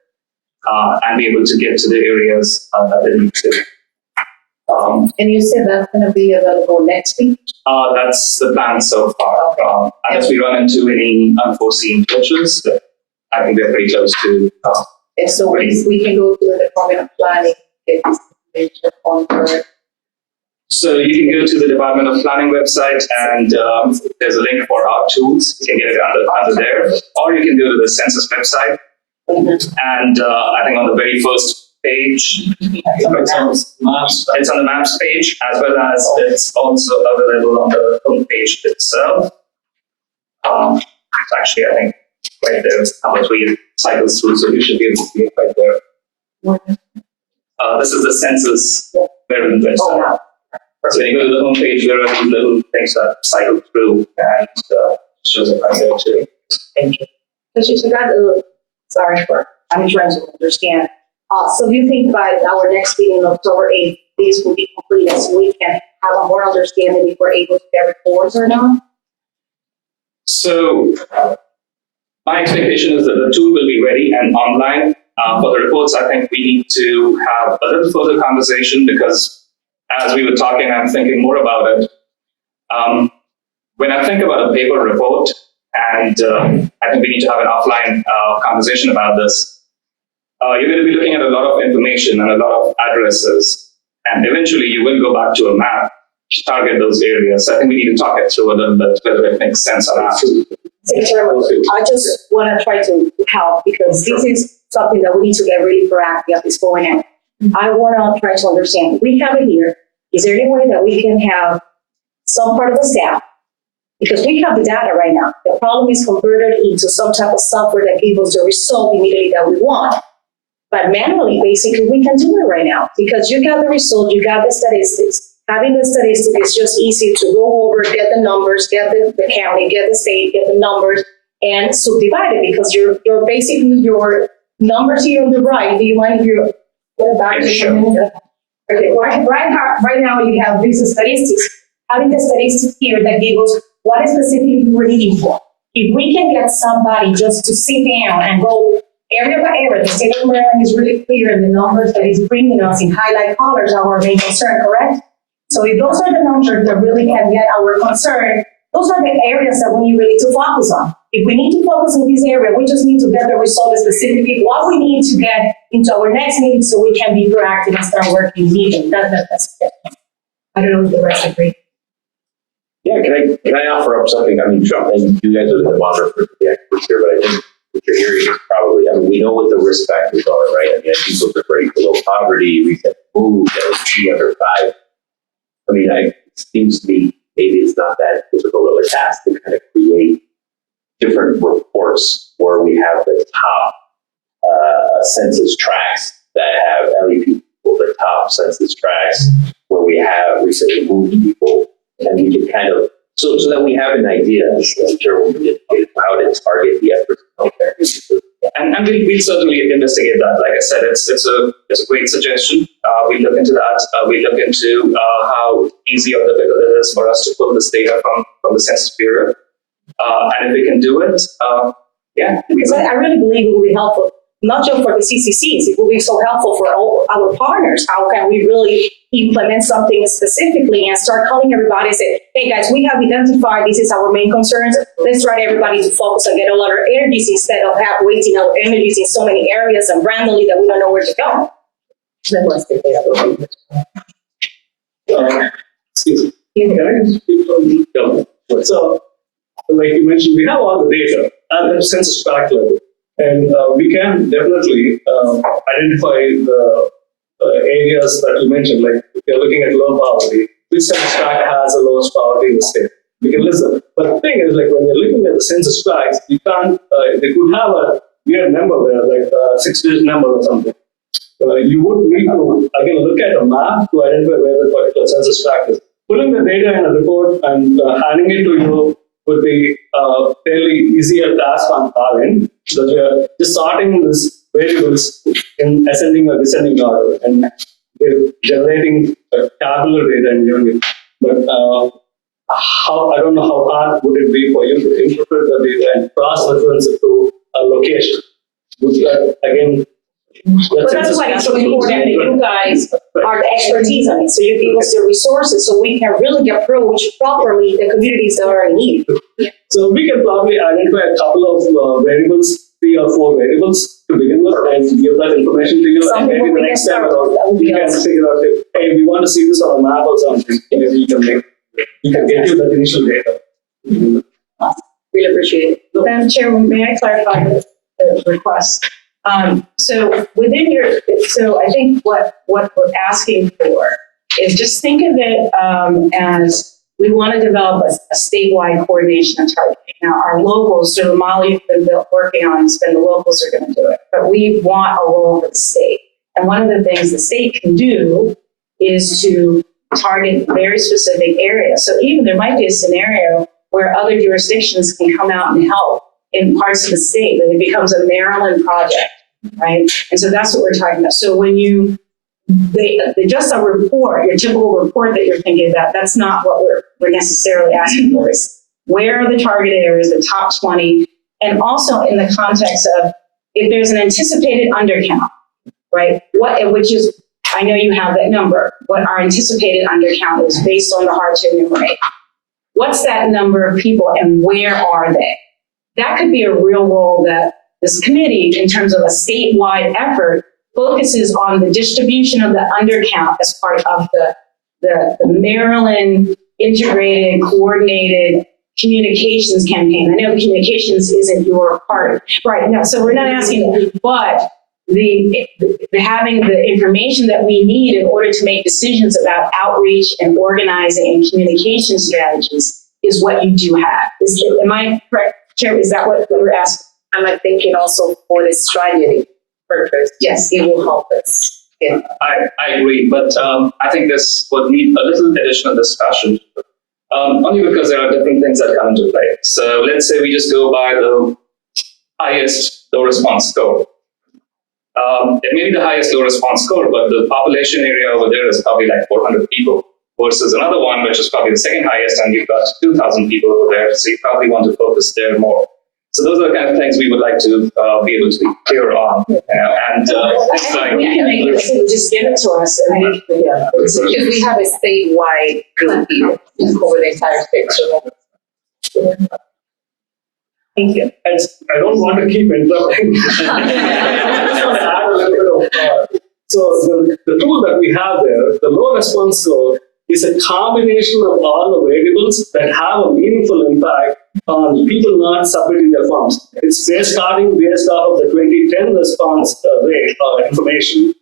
and be able to get to the areas that they need to. And you said that's going to be available next week? That's the plan so far. Unless we run into any unforeseen glitches, I think they're pretty close to. And so we can go to the Department of Planning, get this information on her. So you can go to the Department of Planning website, and there's a link for our tools. You can get it under there, or you can go to the census website. Mm-hmm. And I think on the very first page, it's on the maps page, as well as it's also available on the home page itself. It's actually, I think, right there is how much we cycle through, so you should be able to see it right there. This is the census Maryland website. Oh, wow. So when you go to the home page, there are little things that cycle through, and shows it right there too. Thank you. Because you forgot I'm trying to understand. So you think by our next meeting on October 8th, these will be completed so we can have a more understanding if we're able to get reports or not? So my expectation is that the tool will be ready and online. For the reports, I think we need to have a little further conversation, because as we were talking, I'm thinking more about it. When I think about a paper report, and I think we need to have an offline conversation about this, you're going to be looking at a lot of information and a lot of addresses, and eventually you will go back to a map to target those areas. I think we need to talk it through a little bit, whether it makes sense or not. I just want to try to help, because this is something that we need to get really proactive is going on. I want to try to understand. We have it here. Is there any way that we can have some part of the staff? Because we have the data right now. The problem is converted into some type of software that gives us the result immediately that we want. But manually, basically, we can do it right now because you got the result, you got the statistics. Having the statistics is just easy to go over, get the numbers, get the county, get the state, get the numbers, and subdivide it because you're basically your numbers here on the right. Do you mind if you go back to a minute? Okay, right now you have these statistics. Having the statistics here that give us what specifically we're looking for. If we can get somebody just to sit down and go area by area, the state of Maryland is really clear in the numbers that it's bringing us in highlight colors are our main concern, correct? So if those are the numbers that really can get our concern, those are the areas that we need really to focus on. If we need to focus in this area, we just need to get the result specifically what we need to get into our next meeting so we can be proactive and start working immediately. That's it. I don't know if the rest agree. Yeah, can I offer up something? I mean, Trump, and you guys are the monitor for the experts here, but I think what you're hearing is probably, I mean, we know what the risk factors are, right? I mean, I think those are very below poverty, recent food, LG under 5. I mean, it seems to me maybe it's not that difficult of a task to kind of create different reports where we have the top census tracts that have LE people, the top census tracts where we have recently moved people, and we can kind of, so that we have an idea, I'm sure when we get how to target the efforts out there. And we'll certainly investigate that. Like I said, it's a great suggestion. We look into that. We look into how easy or difficult it is for us to pull this data from the Census Bureau. And if we can do it, yeah. Because I really believe it will be helpful, not just for the CCCs, it will be so helpful for all our partners. How can we really implement something specifically and start calling everybody and say, hey guys, we have identified this is our main concerns. Let's try everybody to focus and get a lot of energies instead of wasting our energies in so many areas and randomly that we don't know where to go. Excuse me. Can I just speak from the government? So, like you mentioned, we have all the data at the census tract level, and we can definitely identify the areas that you mentioned, like if you're looking at low poverty, which census tract has the lowest poverty in the state. We can list them. But the thing is, like when you're looking at the census tracts, you can't, they could have a weird number there, like a 6-digit number or something. You would need to, again, look at a map to identify where the particular census tract is. Putting the data in a report and handing it to you would be a fairly easier task on our end, because we are just sorting these variables in ascending or descending order, and we're generating tabular data and giving it. But I don't know how hard would it be for you to interpret the data and cross-reference it to a location. Again, But that's why it's so important that you guys are the expertise on it. So you give us the resources so we can really approach properly the communities that are in need. So we can probably identify a couple of variables, 3 or 4 variables to begin with, and give that information to you. And maybe the next time around, you can figure out, hey, we want to see this on a map or something. Maybe you can get you that initial data. Really appreciate it. Madam Chairman, may I clarify the request? So within so I think what we're asking for is just think of it as we want to develop a statewide coordination and targeting. Now, our locals, so Molly's been working on this, and the locals are going to do it, but we want a role for the state. And one of the things the state can do is to target very specific areas. So even there might be a scenario where other jurisdictions can come out and help in parts of the state, that it becomes a Maryland project, right? And so that's what we're talking about. So when they just a report, your typical report that you're thinking about, that's not what we're necessarily asking for. Is where are the target areas, the top 20, and also in the context of if there's an anticipated undercount, right? Which is, I know you have that number, what our anticipated undercount is based on the hard to enumerate. What's that number of people and where are they? That could be a real role that this committee, in terms of a statewide effort, focuses on the distribution of the undercount as part of the Maryland integrated, coordinated communications campaign. I know the communications isn't your part, right? No, so we're not asking, but the having the information that we need in order to make decisions about outreach and organizing and communication strategies is what you do have. Am I correct, Chair? Is that what we're asking? And I thinking also for the strategy. purpose. Yes. It will help us. Yeah. I agree, but I think this would need a little additional discussion, only because there are different things that come into play. So let's say we just go by the highest low response score. It may be the highest low response score, but the population area over there is probably like 400 people versus another one, which is probably the second highest, and you've got 2,000 people over there. So you probably want to focus there more. So those are the kind of things we would like to be able to be clear on. And things like, We can make it, just give it to us. And Because we have a statewide group here over the entire state. So thank you. I don't want to keep interrupting. I just want to add a little bit of, so the tool that we have there, the low response score, is a combination of all the variables that have a meaningful impact on people not submitting their forms. It's starting based off of the 2010 response rate information.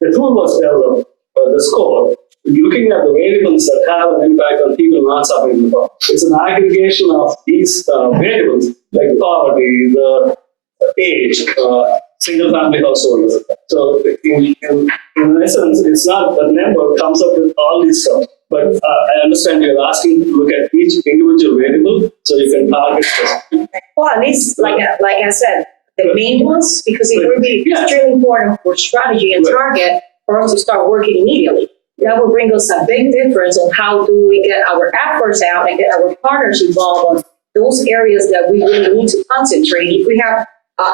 The tool was developed, the score, looking at the variables that have an impact on people not submitting the form. It's an aggregation of these variables, like the poverty, the age, single family households. So in essence, it's not the number comes up with all these stuff. But I understand you're asking to look at each individual variable so you can target specific. Well, at least, like I said, the main ones, because it will be extremely important for strategy and target for us to start working immediately. That will bring us a big difference on how do we get our efforts out and get our partners involved on those areas that we really need to concentrate. If we have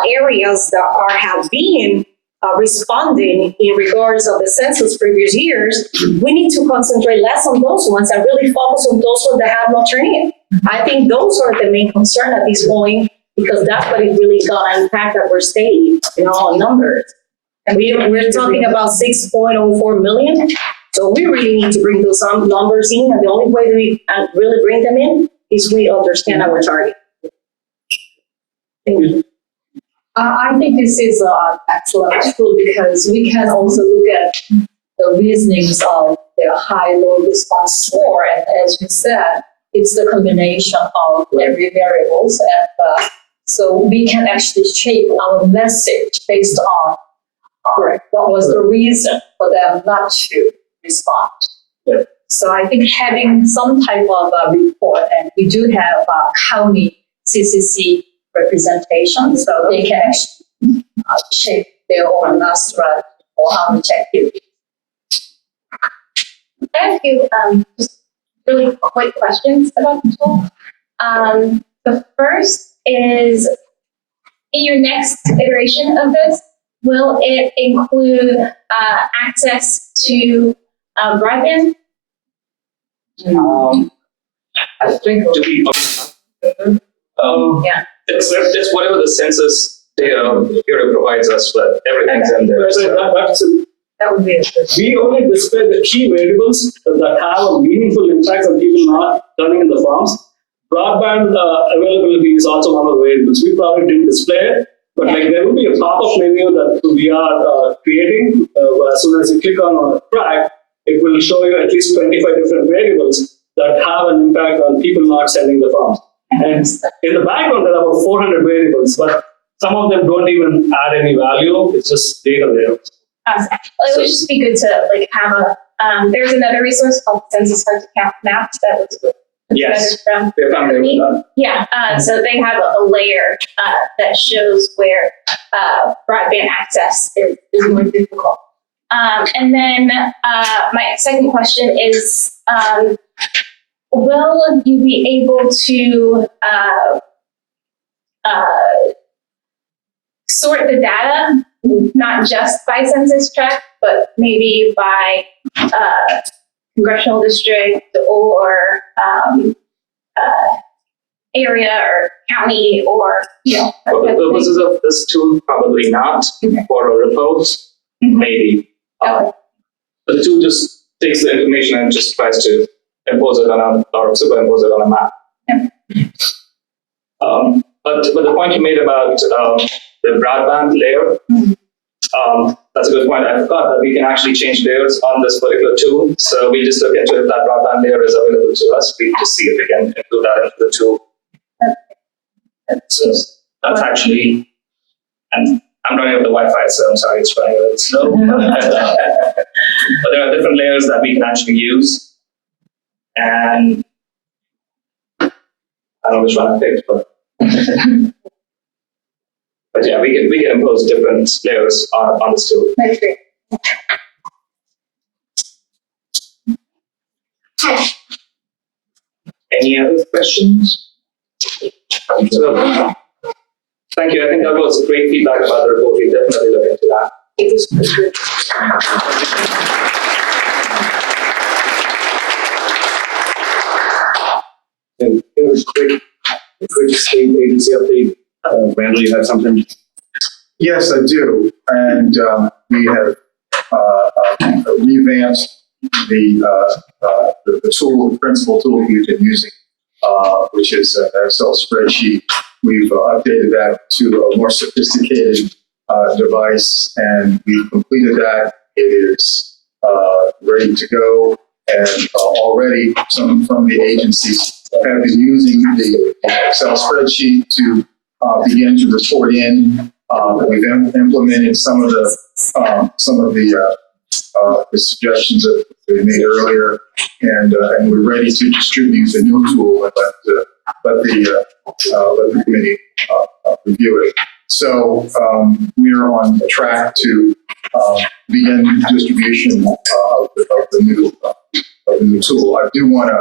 areas that have been responding in regards of the census previous years, we need to concentrate less on those ones and really focus on those ones that have not turned in. I think those are the main concern at this point, because that's what it really got impact our state, on numbers. And we're talking about 6.04 million. So we really need to bring those numbers in, and the only way that we really bring them in is we understand our target. Thank you. I think this is an excellent tool because we can also look at the reasonings of the high-low response score. And as you said, it's the combination of every variables. And so we can actually shape our message based on what was the reason for them not to respond. Yeah. So I think having some type of report, and we do have county CCC representation, so they can actually shape their own strategy or objective. I have a few just really quick questions about the tool. The first is, in your next iteration of this, will it include access to broadband? I think to be Yeah. it's whatever the census data bureau provides us with. Everything's in there. So That would be a good. we only display the key variables that have a meaningful impact on people not turning in the forms. Broadband availability is also one of the variables. We probably didn't display it, but like there will be a pop-up menu that we are creating. As soon as you click on a track, it will show you at least 25 different variables that have an impact on people not sending the forms. And in the background, there are about 400 variables, but some of them don't even add any value. It's just data there. Awesome. Well, it would just be good to have a. There's another resource called Census Hard to Count Maps that was put Yes. together from. We're familiar with that. Yeah. So they have a layer that shows where broadband access is more difficult. And then my second question is, will you be able to sort the data, not just by census tract, but maybe by congressional district or area or county or, For the purposes of this tool, probably not. For a report, maybe. Okay. But the tool just takes the information and just tries to impose it on or superimpose it on a map. But the point you made about the broadband layer, that's a good point. I forgot that we can actually change layers on this particular tool. So we just look into if that broadband layer is available to us. We just see if we can include that into the tool. So that's actually, and I'm running with the Wi-Fi, so I'm sorry it's running a little slow. But there are different layers that we can actually use. And I don't know which one I picked, but but yeah, we can impose different layers on this tool. That's great. Any other questions? So, thank you. I think that was great feedback about the report. We definitely look into that. It was good. And it was quick state agency update. Randall, you have something? Yes, I do. And we have revamped the tool, the principal tool we've been using, which is an Excel spreadsheet. We've updated that to a more sophisticated device, and we've completed that. It is ready to go, and already some from the agencies have been using the Excel spreadsheet to begin to report in. We've implemented some of the suggestions that we made earlier, and we're ready to distribute the new tool and let the committee review it. So we are on track to begin distribution of the new tool. I do want to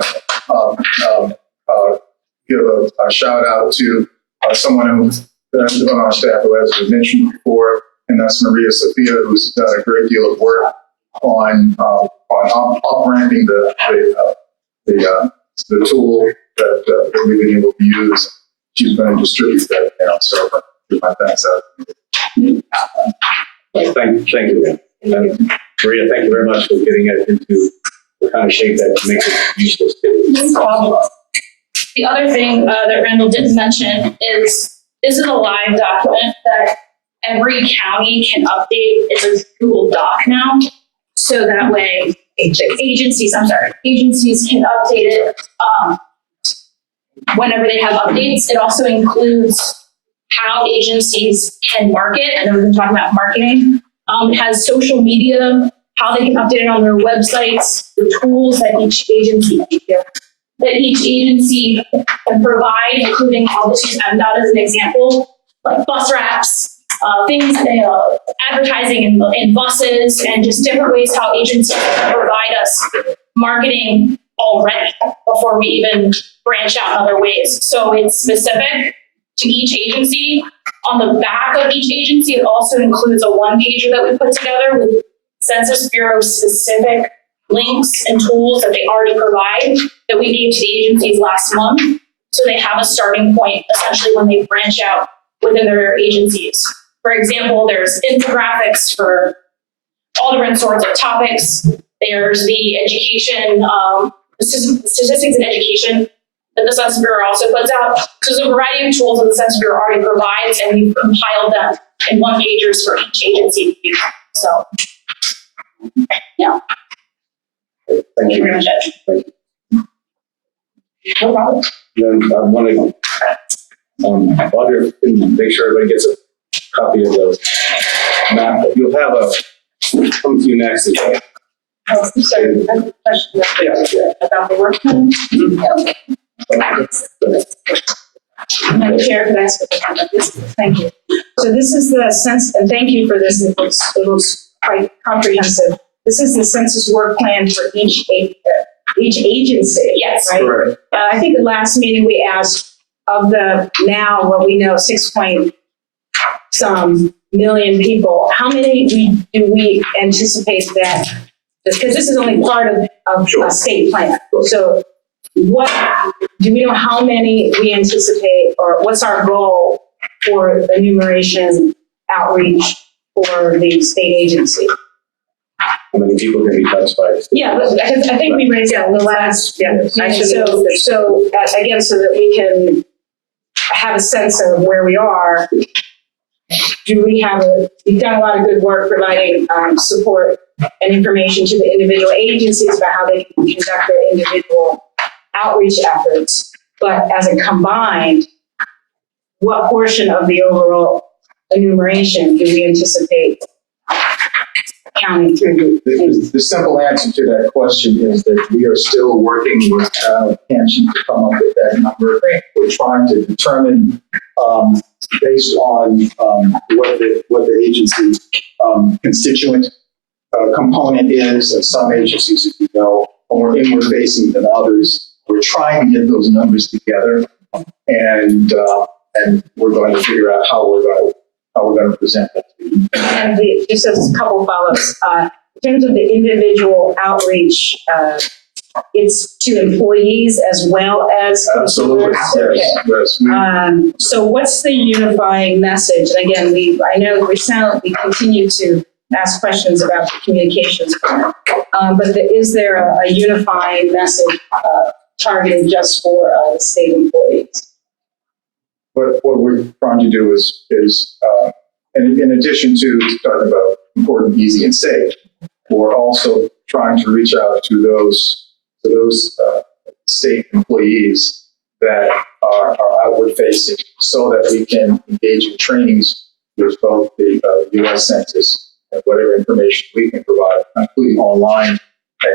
give a shout out to someone who's on our staff who has been mentioned before, and that's Maria Sophia, who's done a great deal of work on up-ramping the tool that we've been able to use. She's going to distribute that now, so my thanks out. Thank you. Maria, thank you very much for getting it into the kind of shape that makes it useless. The other thing that Randall didn't mention is this is a live document that every county can update. It's a Google Doc now. So that way agencies can update it whenever they have updates. It also includes how agencies can market. I know we've been talking about marketing. It has social media, how they can update it on their websites, the tools that each agency can provide, including all this use MDOT as an example, like bus wraps, things, advertising in buses, and just different ways how agencies can provide us marketing already before we even branch out in other ways. So it's specific to each agency. On the back of each agency, it also includes a one-pager that we put together with Census Bureau specific links and tools that they already provide that we gave to the agencies last month. So they have a starting point essentially when they branch out within their agencies. For example, there's infographics for all different sorts of topics. There's the education, statistics and education that the Census Bureau also puts out. So there's a variety of tools that the Census Bureau already provides, and we've compiled them in one-pagers for each agency to use. So, yeah. Thank you very much, Ed. No problem. Then I want to, Audrey, can make sure everybody gets a copy of the map. You'll have come to you next. Oh, I'm sorry, I have a question about the work plan. Madam Chair, could I ask a question about this? Thank you. So this is the census, and thank you for this. It looks quite comprehensive. This is the census work plan for each agency. Yes. Right? Correct. I think the last meeting we asked of the now what we know 6-some million people. How many do we anticipate that? Because this is only part of a state plan. So what do we know how many we anticipate, or what's our goal for enumeration outreach for the state agency? How many people can be touched by it? Yeah, but I think we raised that in the last. Yeah. So again, so that we can have a sense of where we are. We've done a lot of good work providing support and information to the individual agencies about how they can conduct their individual outreach efforts. But as a combined, what portion of the overall enumeration do we anticipate counting through? The simple answer to that question is that we are still working with Hampshire to come up with that number. We're trying to determine, based on what the agency constituent component is, and some agencies, as you know, are more inward facing than others. We're trying to get those numbers together, and we're going to figure out how we're going to present that to you. And just as a couple follow-ups, in terms of the individual outreach, it's to employees as well as Absolutely, consumers? yes, Okay. yes. So what's the unifying message? And again, I know we continue to ask questions about the communications plan, but is there a unifying message targeted just for state employees? What we're trying to do is in addition to talking about important, easy, and safe, we're also trying to reach out to those state employees that are outward facing, so that we can engage in trainings with both the U.S. Census and whatever information we can provide, including online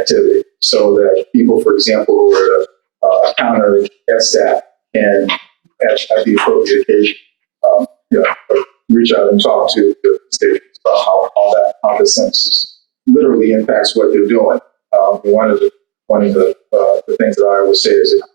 activity, so that people, for example, who are at a counter at staff can, at the appropriate occasion, reach out and talk to the stations about how the census literally impacts what they're doing. One of the things that I always say is that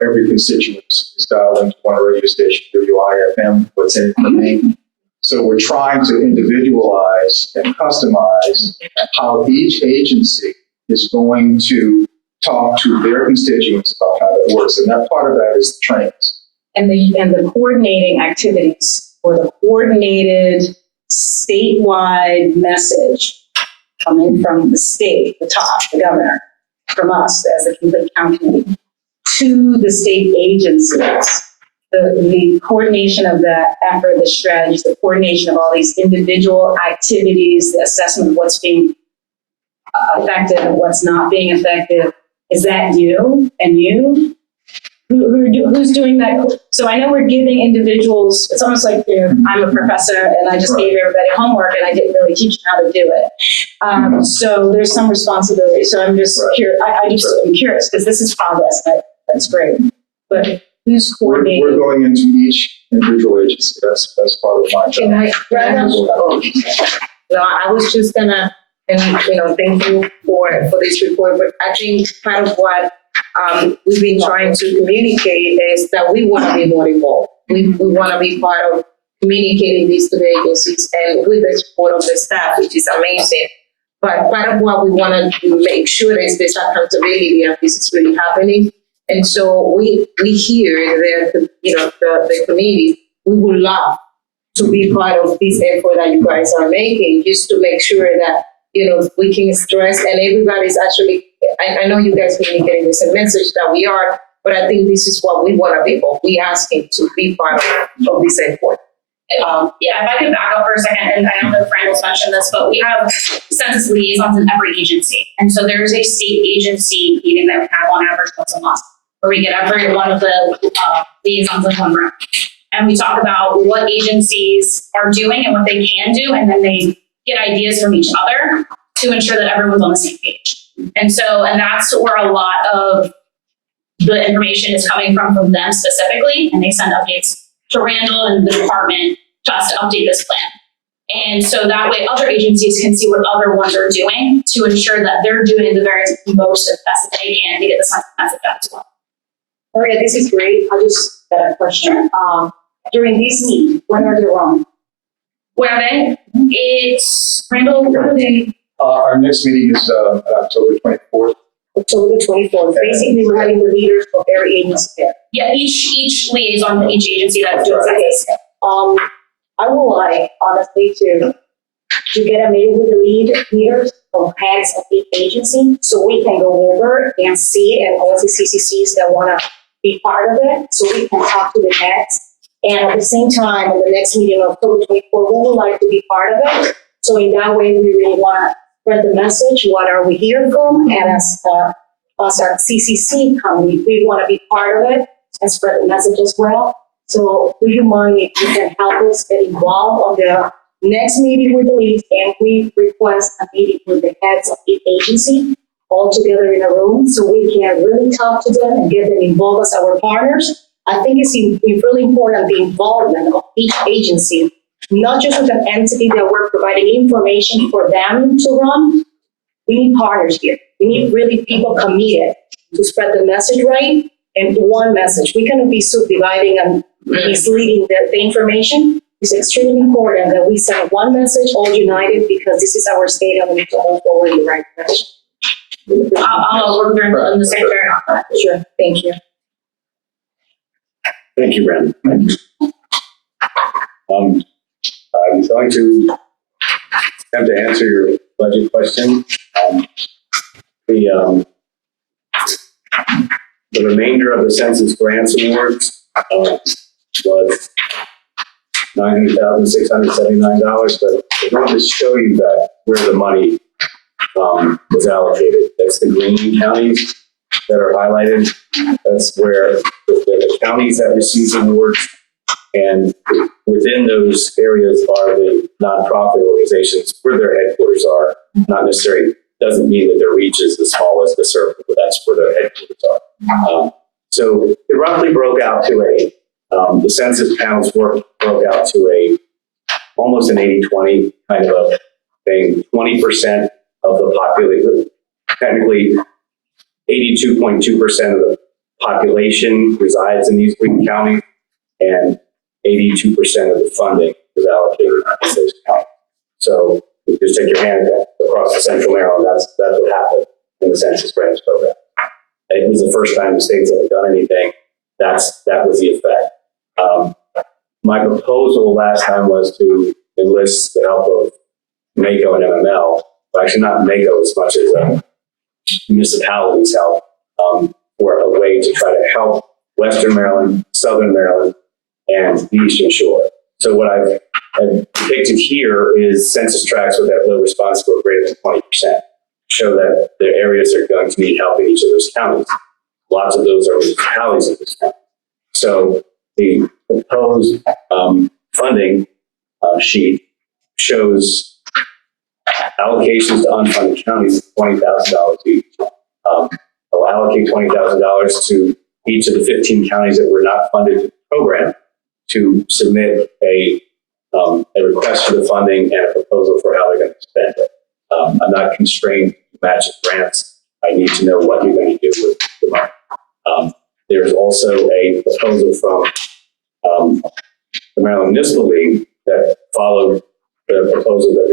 every constituent is dialed into one radio station, WIFM, what's in it for me. So we're trying to individualize and customize how each agency is going to talk to their constituents about how that works. And that part of that is the trainings. And the coordinating activities, or the coordinated statewide message coming from the state, the top, the governor, from us as a complete county, to the state agencies. The coordination of that effort, the strategies, the coordination of all these individual activities, the assessment of what's being effective and what's not being effective. Is that you and you? Who's doing that? So I know we're giving individuals, it's almost like, I'm a professor and I just gave everybody homework and I didn't really teach them how to do it. So there's some responsibility. So I'm just curious, I'm curious, because this is progress, that's great. But who's coordinating? We're going into each individual agency. That's part of my job. I was just gonna, thank you for this report, but I think part of what we've been trying to communicate is that we want to be more involved. We want to be part of communicating this to the agencies and with the support of the staff, which is amazing. But part of what we want to make sure is this accountability of this is really happening. And so we hear the community. We would love to be part of this effort that you guys are making, just to make sure that we can stress and everybody's actually. I know you guys communicating this a message that we are, but I think this is what we want to be. We asking to be part of this effort. If I could back up for a second, and I don't know if Randall's mentioned this, but we have census liaisons in every agency. And so there's a state agency meeting that we have on average once a month, where we get every one of the liaisons in one room. And we talk about what agencies are doing and what they can do, and then they get ideas from each other to ensure that everyone's on the same page. And that's where a lot of the information is coming from them specifically, and they send updates to Randall and the department to us to update this plan. And so that way other agencies can see what other ones are doing to ensure that they're doing the very most as best that they can to get the message out as well. Maria, this is great. I just got a question. During these meetings, when are they wrong? When are they? It's, Randall, what are they? Our next meeting is October 24th. October the 24th. Basically, we're having the leaders of every agency there. Yeah, each liaison from each agency that's doing census. I would like, honestly, to get a meeting with the leaders of heads of each agency, so we can go over and see, and all the CCCs that want to be part of it, so we can talk to the heads. And at the same time, in the next meeting of October 24th, we would like to be part of it. So in that way, we really want to spread the message. What are we hearing from? And as our CCC committee, we want to be part of it and spread the message as well. So do you mind if you can help us get involved on the next meeting with the league, and we request a meeting with the heads of each agency all together in a room so we can really talk to them and get them involved as our partners. I think it's really important, the involvement of each agency, not just with an entity that we're providing information for them to run. We need partners here. We need really people committed to spread the message right and one message. We cannot be subdividing and misleading the information. It's extremely important that we send one message, all united, because this is our state and we need to move forward in the right direction. I'll work very well in the secretary on that. Sure, thank you. Thank you, Brandon. Thank you. I'm going to attempt to answer your budget question. The remainder of the census grants awards was $900,679, but I wanted to show you that where the money was allocated. That's the green counties that are highlighted. That's where the counties that receive awards, and within those areas are the nonprofit organizations where their headquarters are. Not necessarily, doesn't mean that their reach is as small as the circle, but that's where their headquarters are. So it roughly broke out to the census panels broke out to almost an 80-20 kind of a thing. 20% of the population, technically 82.2% of the population resides in these green counties, and 82% of the funding is allocated to those counties. So you just take your hand across the central Maryland, that's what happened in the census grants program. It was the first time the states have done anything. That was the effect. My proposal last time was to enlist the help of MACO and MML, but actually not MACO as much as municipalities help, for a way to try to help Western Maryland, Southern Maryland, and the Eastern Shore. So what I've depicted here is census tracts with that low response score greater than 20%, show that the areas are going to need help in each of those counties. Lots of those are municipalities in this county. So the proposed funding sheet shows allocations to unfunded counties of $20,000 each. I'll allocate $20,000 to each of the 15 counties that were not funded to the program to submit a request for the funding and a proposal for how they're going to spend it. I'm not constrained to match grants. I need to know what you're going to do with the money. There's also a proposal from the Maryland Municipal League that followed the proposal that I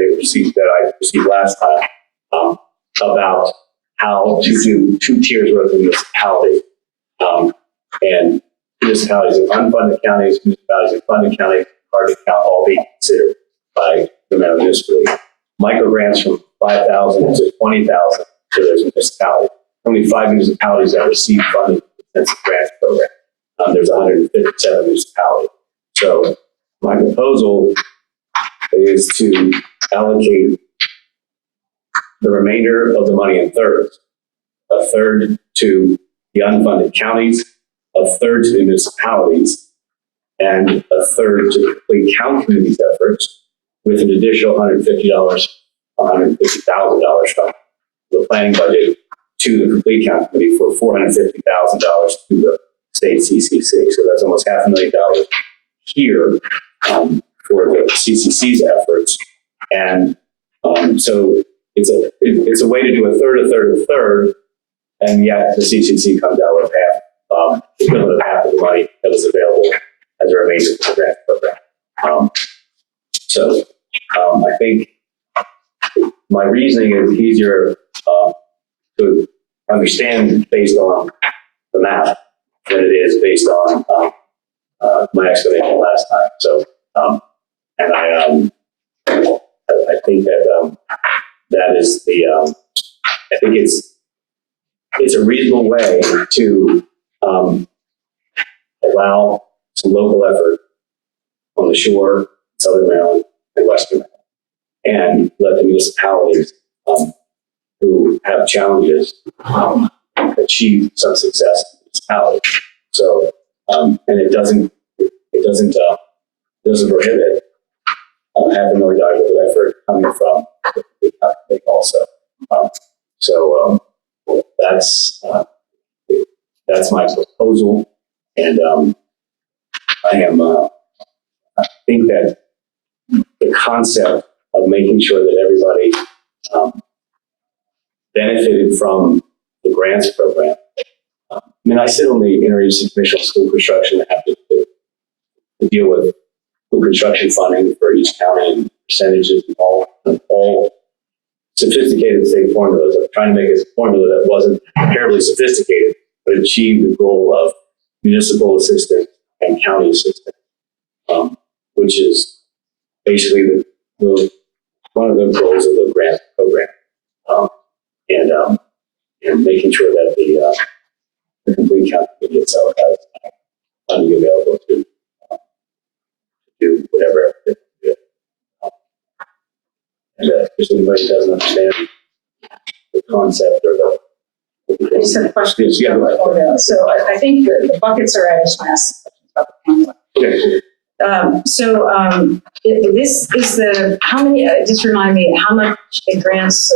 received last time about how to do 2 tiers worth of municipalities. And municipalities in unfunded counties, municipalities in funded counties, hard to count, all being considered by the Maryland Municipal League. Micro grants from 5,000 to 20,000 to those municipalities. Only 5 municipalities that receive funding for the census grants program. There's 157 municipalities. So my proposal is to allocate the remainder of the money in thirds. A third to the unfunded counties, a third to the municipalities, and a third to complete count communities efforts, with an additional $150,000 from the planning budget to the complete count committee for $450,000 to the state CCC. So that's almost $500,000 here for the CCC's efforts. And so it's a way to do a third, and yet the CCC comes out with half, equivalent of half of the money that was available as a remainder for the grant program. So I think my reasoning is easier to understand based on the map than it is based on my explanation last time. So, and I think that that is the I think it's a reasonable way to allow some local effort on the shore, Southern Maryland, and Western Maryland, and let the municipalities who have challenges achieve some success in the municipality. So, and it doesn't it doesn't prohibit $500,000 worth of effort coming from the company also. That's my proposal, and I think that the concept of making sure that everybody benefited from the grants program. I mean, I sit on the Interagency Commission on School Construction and have to deal with school construction funding for each county and percentages and all sophisticated state formulas. I'm trying to make a formula that wasn't terribly sophisticated, but achieved the goal of municipal assistance and county assistance, which is basically one of the goals of the grant program, and making sure that the complete count committee itself has funding available to do whatever it do. And if anybody doesn't understand the concept or the I just have a question. Yeah. So I think the buckets are, I just want to ask about the formula. Okay. This is how many, just remind me, how much the grants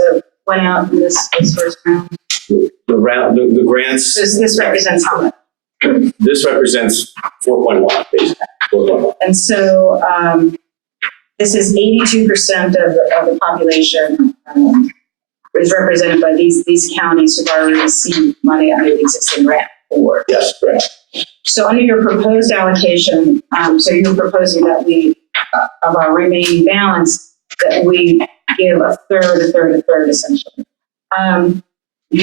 went out in this first round? The grants. This represents how much? This represents 4.1, basically. 4.1. And so this is 82% of the population is represented by these counties who've already received money under the existing grant award. Yes, correct. So under your proposed allocation, so you're proposing that we, of our remaining balance, that we give a third, essentially.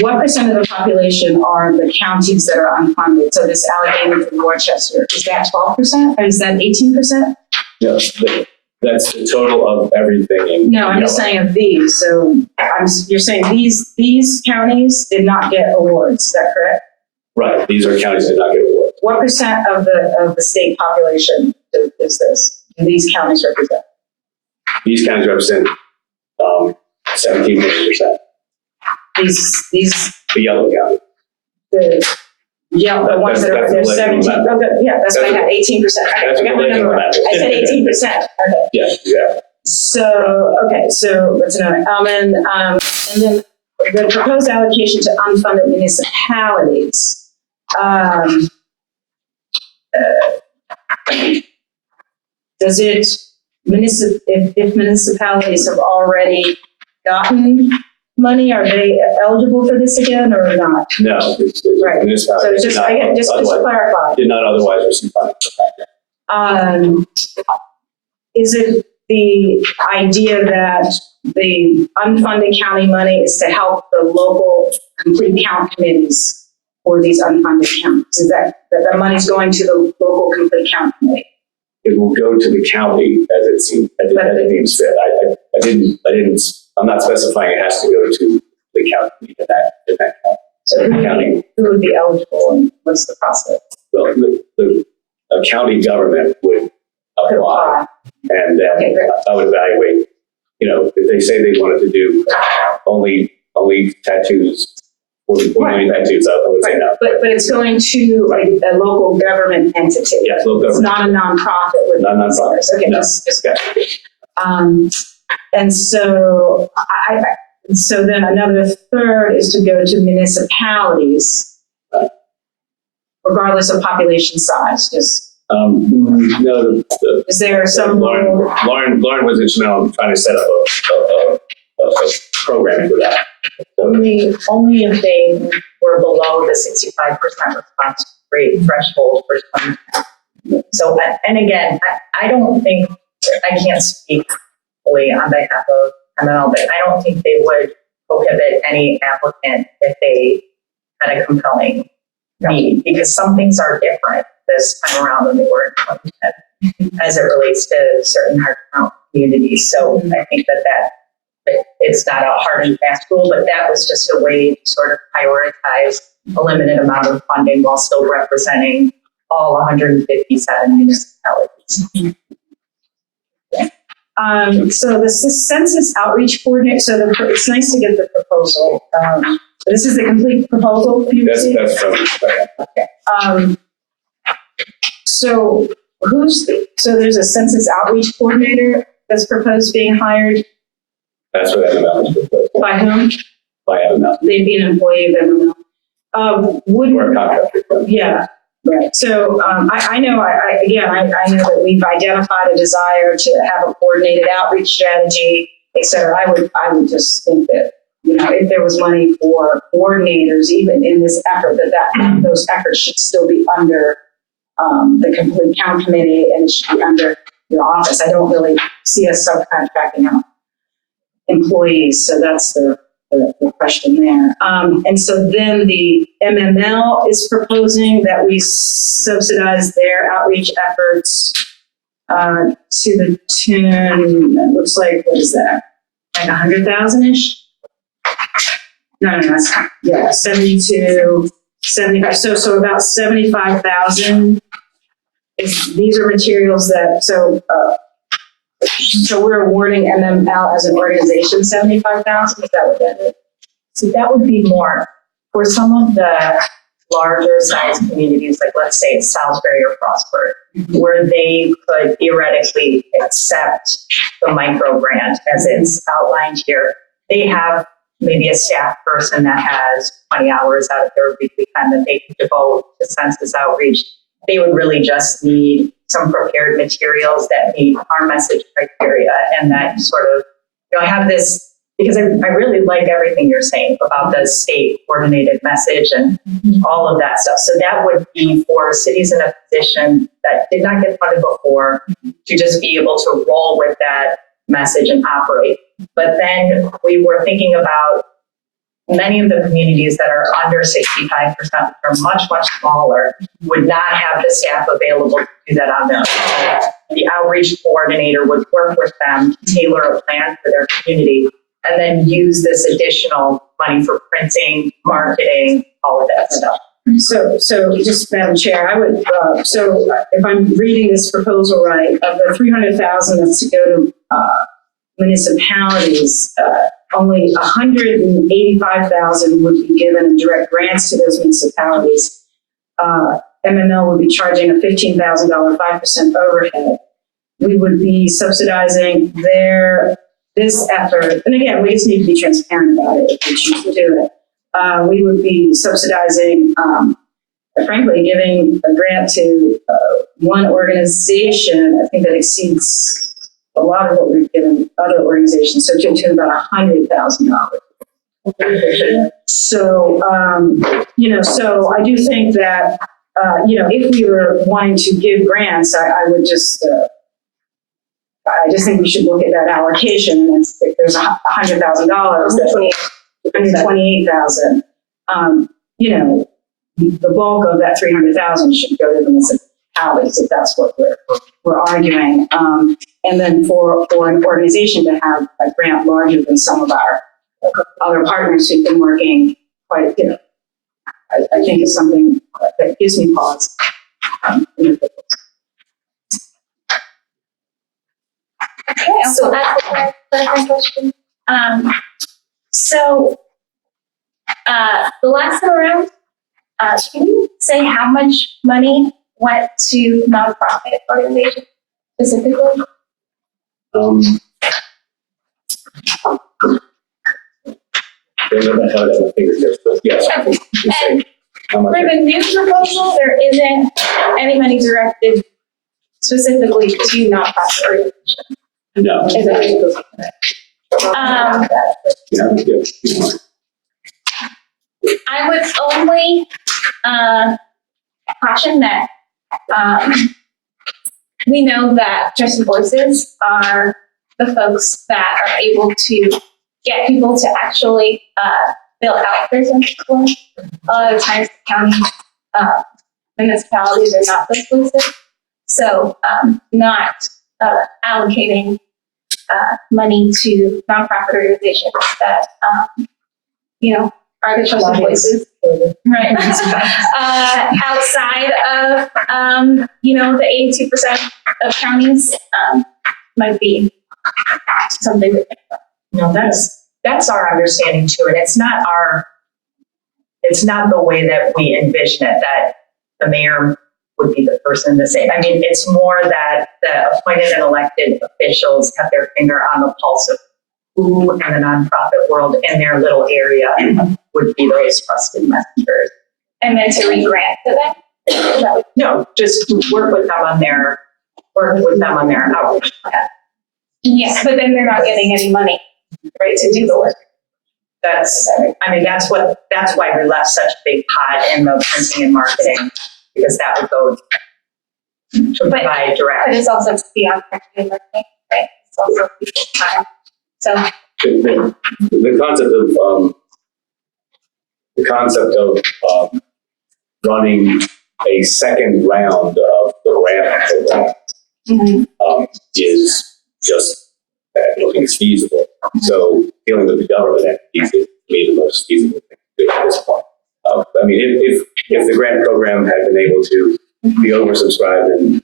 What percent of the population are the counties that are unfunded? So this Allegheny and Worcester, is that 12% or is that 18%? Yes, that's the total of everything. No, I'm just saying of these. So you're saying these counties did not get awards, is that correct? Right, these are counties that did not get awards. What percent of the state population is this? Do these counties represent? These counties represent 17%. These The yellow county. the ones that are, there's 17. Oh, good. Yeah, that's what I had, 18%. Okay, I got the number right. I said 18%. Okay. Yeah, exactly. So, okay, so let's know. And then the proposed allocation to unfunded municipalities. Does it, if municipalities have already gotten money, are they eligible for this again or not? No, it's Right. So it's just, just to clarify. Did not otherwise receive funding. Is it the idea that the unfunded county money is to help the local complete count committees for these unfunded counties? Is that the money's going to the local complete count committee? It will go to the county as it seems, as it deems fit. I'm not specifying it has to go to the county in that county. So who would be eligible and what's the process? Well, a county government would apply, and then I would evaluate. You know, if they say they wanted to do only tattoos, 4 million tattoos, I would say no. But it's going to like a local government entity. Yes, local government. It's not a nonprofit with Not nonprofit. Okay, No. just and so so then another third is to go to municipalities, regardless of population size. Just no. is there some Lauren was instrumental in trying to set up a program for that. Only if they were below the 65% response rate threshold for some. So, and again, I don't think, I can't speak fully on behalf of MML, but I don't think they would prohibit any applicant if they had a compelling need, because some things are different this time around than they were in 2010 as it relates to certain hard to count communities. So I think that it's not a hard and fast rule, but that was just a way to sort of prioritize a limited amount of funding while still representing all 157 municipalities. So the census outreach coordinator. So it's nice to get the proposal. This is the complete proposal. That's from. Okay. So so there's a census outreach coordinator that's proposed being hired That's what MML is proposed by whom? by MML. They'd be an employee of MML. Or a contractor. Yeah, right. So I know, I know that we've identified a desire to have a coordinated outreach strategy, et cetera. I would just think that, if there was money for coordinators, even in this effort, that those efforts should still be under the complete count committee and it should be under your office. I don't really see us subcontracting out employees, so that's the question there. And so then the MML is proposing that we subsidize their outreach efforts to the tune, it looks like, what is that? Like 100,000-ish? No, that's, 72, 75. So about 75,000 these are materials that, so we're awarding MML as an organization 75,000. Is that what that is? So that would be more for some of the larger size communities, like let's say Salisbury or Frostburg, where they could theoretically accept the micro grant as it's outlined here. They have maybe a staff person that has 20 hours out of their weekly time that they can devote to census outreach. They would really just need some prepared materials that meet our message criteria and that sort of, I have this, because I really like everything you're saying about the state coordinated message and all of that stuff. So that would be for cities in a position that did not get funded before to just be able to roll with that message and operate. But then we were thinking about many of the communities that are under 65%, are much, much smaller, would not have the staff available to do that on their own. The outreach coordinator would work with them to tailor a plan for their community and then use this additional money for printing, marketing, all of that stuff. So just Madam Chair, I would, so if I'm reading this proposal right, of the 300,000 that's to go to municipalities, only 185,000 would be given in direct grants to those municipalities. MML would be charging a $15,000 5% overhead. We would be subsidizing this effort, and again, we just need to be transparent about it if we choose to do it. We would be subsidizing, frankly, giving a grant to one organization, I think that exceeds a lot of what we've given other organizations, so to about $100,000. So, so I do think that, if we were wanting to give grants, I would just, I just think we should look at that allocation, and if there's $100,000, $128,000, the bulk of that 300,000 should go to the municipalities, if that's what we're arguing. And then for an organization to have a grant larger than some of our other partners who've been working quite, I think is something that gives me pause. Okay, so that's a clarifying question. The last time around, can you say how much money went to nonprofit organizations specifically? Yes. And for the new proposal, there isn't any money directed specifically to nonprofit organizations. No. Is it? I would only caution that we know that Trusted Voices are the folks that are able to get people to actually fill out their census form. A lot of times, the county municipalities are not those voices, so not allocating money to nonprofit organizations that are the trusted voices, right? Outside of the 82% of counties might be something to think about. No, that's our understanding too, and it's not the way that we envision it, that the mayor would be the person to say. I mean, it's more that the appointed and elected officials have their finger on the pulse of who in the nonprofit world in their little area would be those trusted messengers. And then to re-grant to them? No, just work with them on their outreach plan. Yeah, but then they're not getting any money, right, to do the work. That's why we left such a big pot in the printing and marketing, because that would go to provide direct. But it's also beyond printing and marketing, right? It's also people's time. So The concept of running a second round of the grant program is just is feasible. So dealing with the government entities is to me the most feasible thing to do at this point. I mean, if the grant program had been able to be oversubscribed and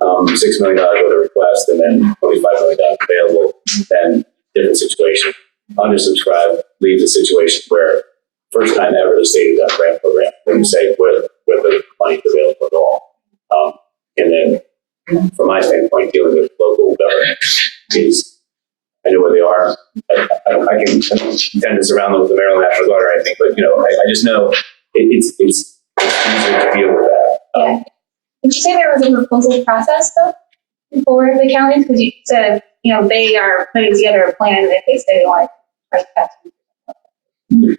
$6 million go to request and then $25 million available, then different situation. Undersubscribed leaves a situation where first time ever the state has done a grant program when you say where the money is available at all. And then from my standpoint, dealing with local government is, I know where they are. I can tend to surround them with the Maryland National Guard or anything, but I just know it's easier to deal with that. yeah. Did you say there was a proposal process though for the counties? Because you said, they are putting together a plan if they say they want to write that. No,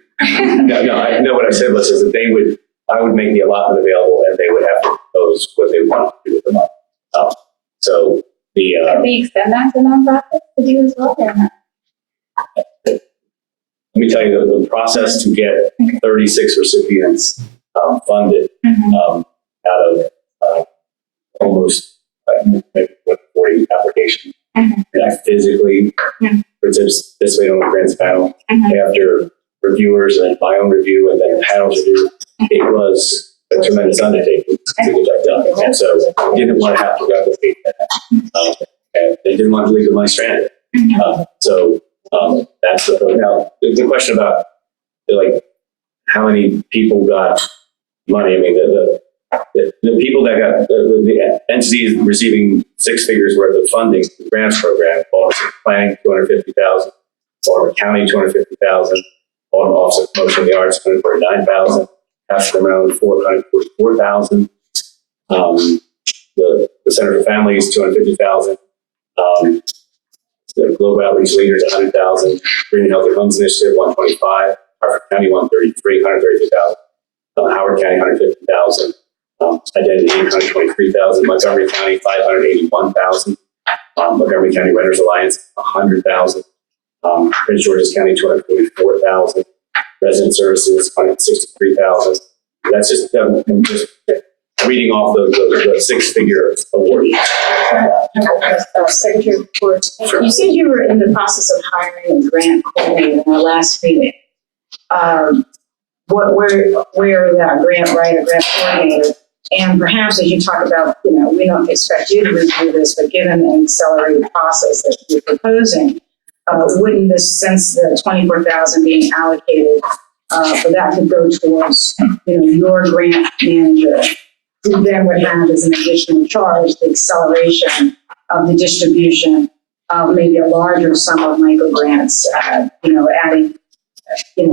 I know what I said was is that I would make the allotment available and they would have to propose what they want to do with the money. So Can we extend that to nonprofits to do as well or not? let me tell you the process to get 36 recipients funded out of almost maybe 40 applications. And I physically, this way on the grants panel, after reviewers and my own review and then panel's review, it was a tremendous undertaking to get that done. And so I didn't want to have to replicate that. And they didn't want to leave the money stranded. So that's now the question about how many people got money. I mean, the people that got the entities receiving 6 figures worth of funding, the grants program, Baltimore Planning, $250,000, Baltimore County, $250,000, Baltimore Office of Promotion of the Arts, $149,000, Ashland, Maryland, $444,000, the Center for Families, $250,000, the Global Outreach Leaders, $100,000, Green and Healthy Homes Initiative, $125,000, Harford County, $133,000, Howard County, $150,000. Identity, $123,000. Montgomery County, $581,000. Montgomery County Renters Alliance, $100,000. Prince George's County, $244,000. Resident Services, $163,000. That's just reading off the 6-figure award. Secretary Report. You said you were in the process of hiring a grant coordinator in our last meeting. Where that grant writer, grant coordinator, and perhaps as you talk about, we don't expect you to review this, but given an accelerated process that you're proposing, wouldn't this, since the $24,000 being allocated for that to go towards, your grant manager, who then would have as an additional charge the acceleration of the distribution of maybe a larger sum of micro grants, adding,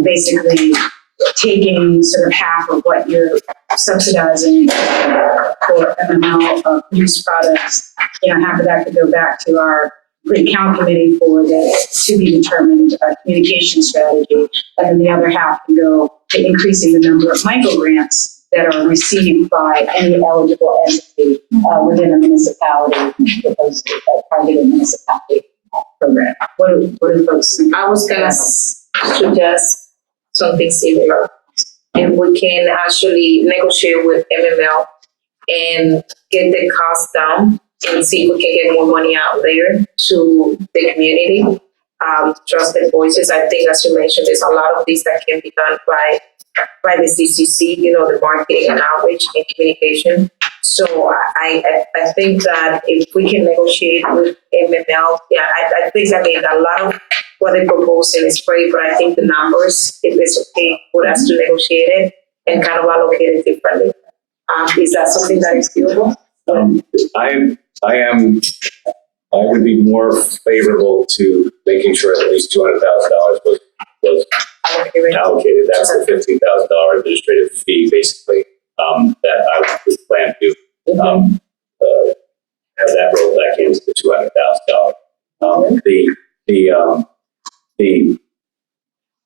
basically taking sort of half of what you're subsidizing for MML produced products, half of that could go back to our account committee for the to be determined communication strategy, and then the other half can go to increasing the number of micro grants that are received by any eligible entity within a municipality, proposed targeted municipality program. What do folks think? I was gonna suggest something similar. If we can actually negotiate with MML and get the cost down and see if we can get more money out there to the community. Trusted voices. I think, as you mentioned, there's a lot of these that can be done by the CCC, the marketing and outreach and communication. So I think that if we can negotiate with MML, I think a lot of what they're proposing is great, but I think the numbers, if it's okay for us to negotiate it and kind of allocate it differently. Is that something that is doable? I would be more favorable to making sure at least $200,000 was allocated. That's the $15,000 administrative fee, basically, that I would plan to have that rolled back into the $200,000.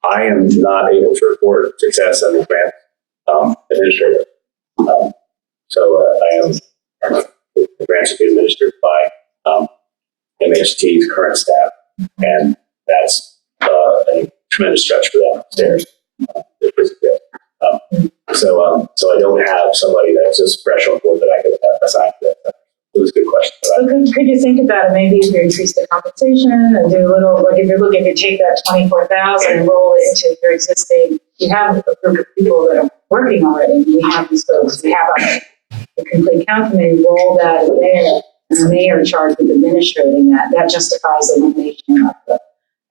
I am not able to report success on the grant administrator. I am, the grant should be administered by MHT's current staff, and that's a tremendous stretch for them upstairs. So I don't have somebody that's just fresh on board that I could assign to that. It was a good question. So could you think about it, maybe if you increase the compensation and do a little, like if you take that 24,000 and roll it into your existing, you have a group of people that are working already. We have these folks, we have a complete count committee, roll that in there, and they are charged with administrating that. That justifies the elimination of the,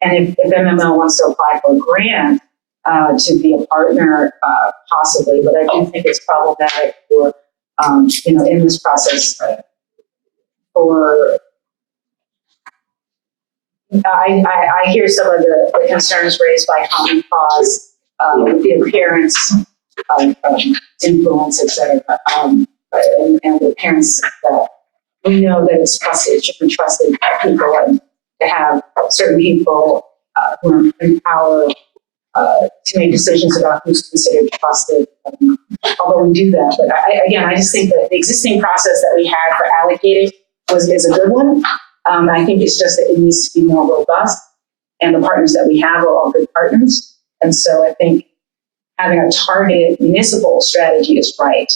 and if MML wants to apply for a grant to be a partner, possibly, but I do think it's problematic for, in this process, I hear some of the concerns raised by Common Cause with the appearance of influence, et cetera, and the parents that we know that it's trusted, it should be trusted people, and to have certain people who are in power to make decisions about who's considered trusted. Although we do that, but I just think that the existing process that we had for allocating is a good one. I think it's just that it needs to be more robust, and the partners that we have are all good partners. And so I think having a targeted municipal strategy is right.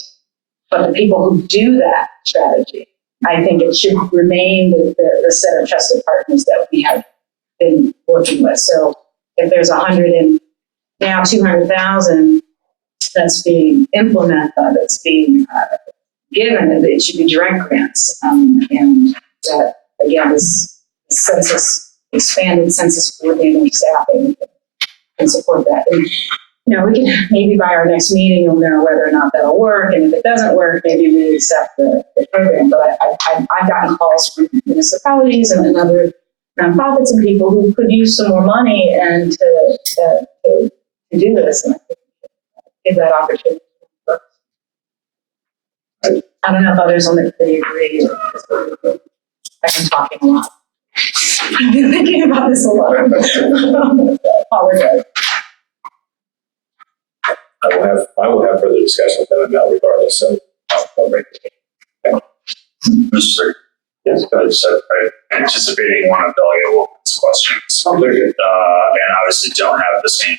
But the people who do that strategy, I think it should remain the set of trusted partners that we have been working with. So if there's 100 and now 200,000 that's being implemented, that's being given, it should be direct grants. And that, again, this expanded census coordinating staffing can support that. And, we can, maybe by our next meeting, you'll know whether or not that'll work. And if it doesn't work, maybe we accept the program. But I've gotten calls from municipalities and other nonprofits and people who could use some more money and to do this. And I think give that opportunity. I don't know if others on the committee agree. I've been talking a lot. I've been thinking about this a lot. Apologize. I will have further discussion with MML regardless, so I'll break it. Okay. Mr. Secretary. Yes, go ahead. So I'm anticipating one of Delegate Wilkins' questions. Oh, very good. And obviously don't have the same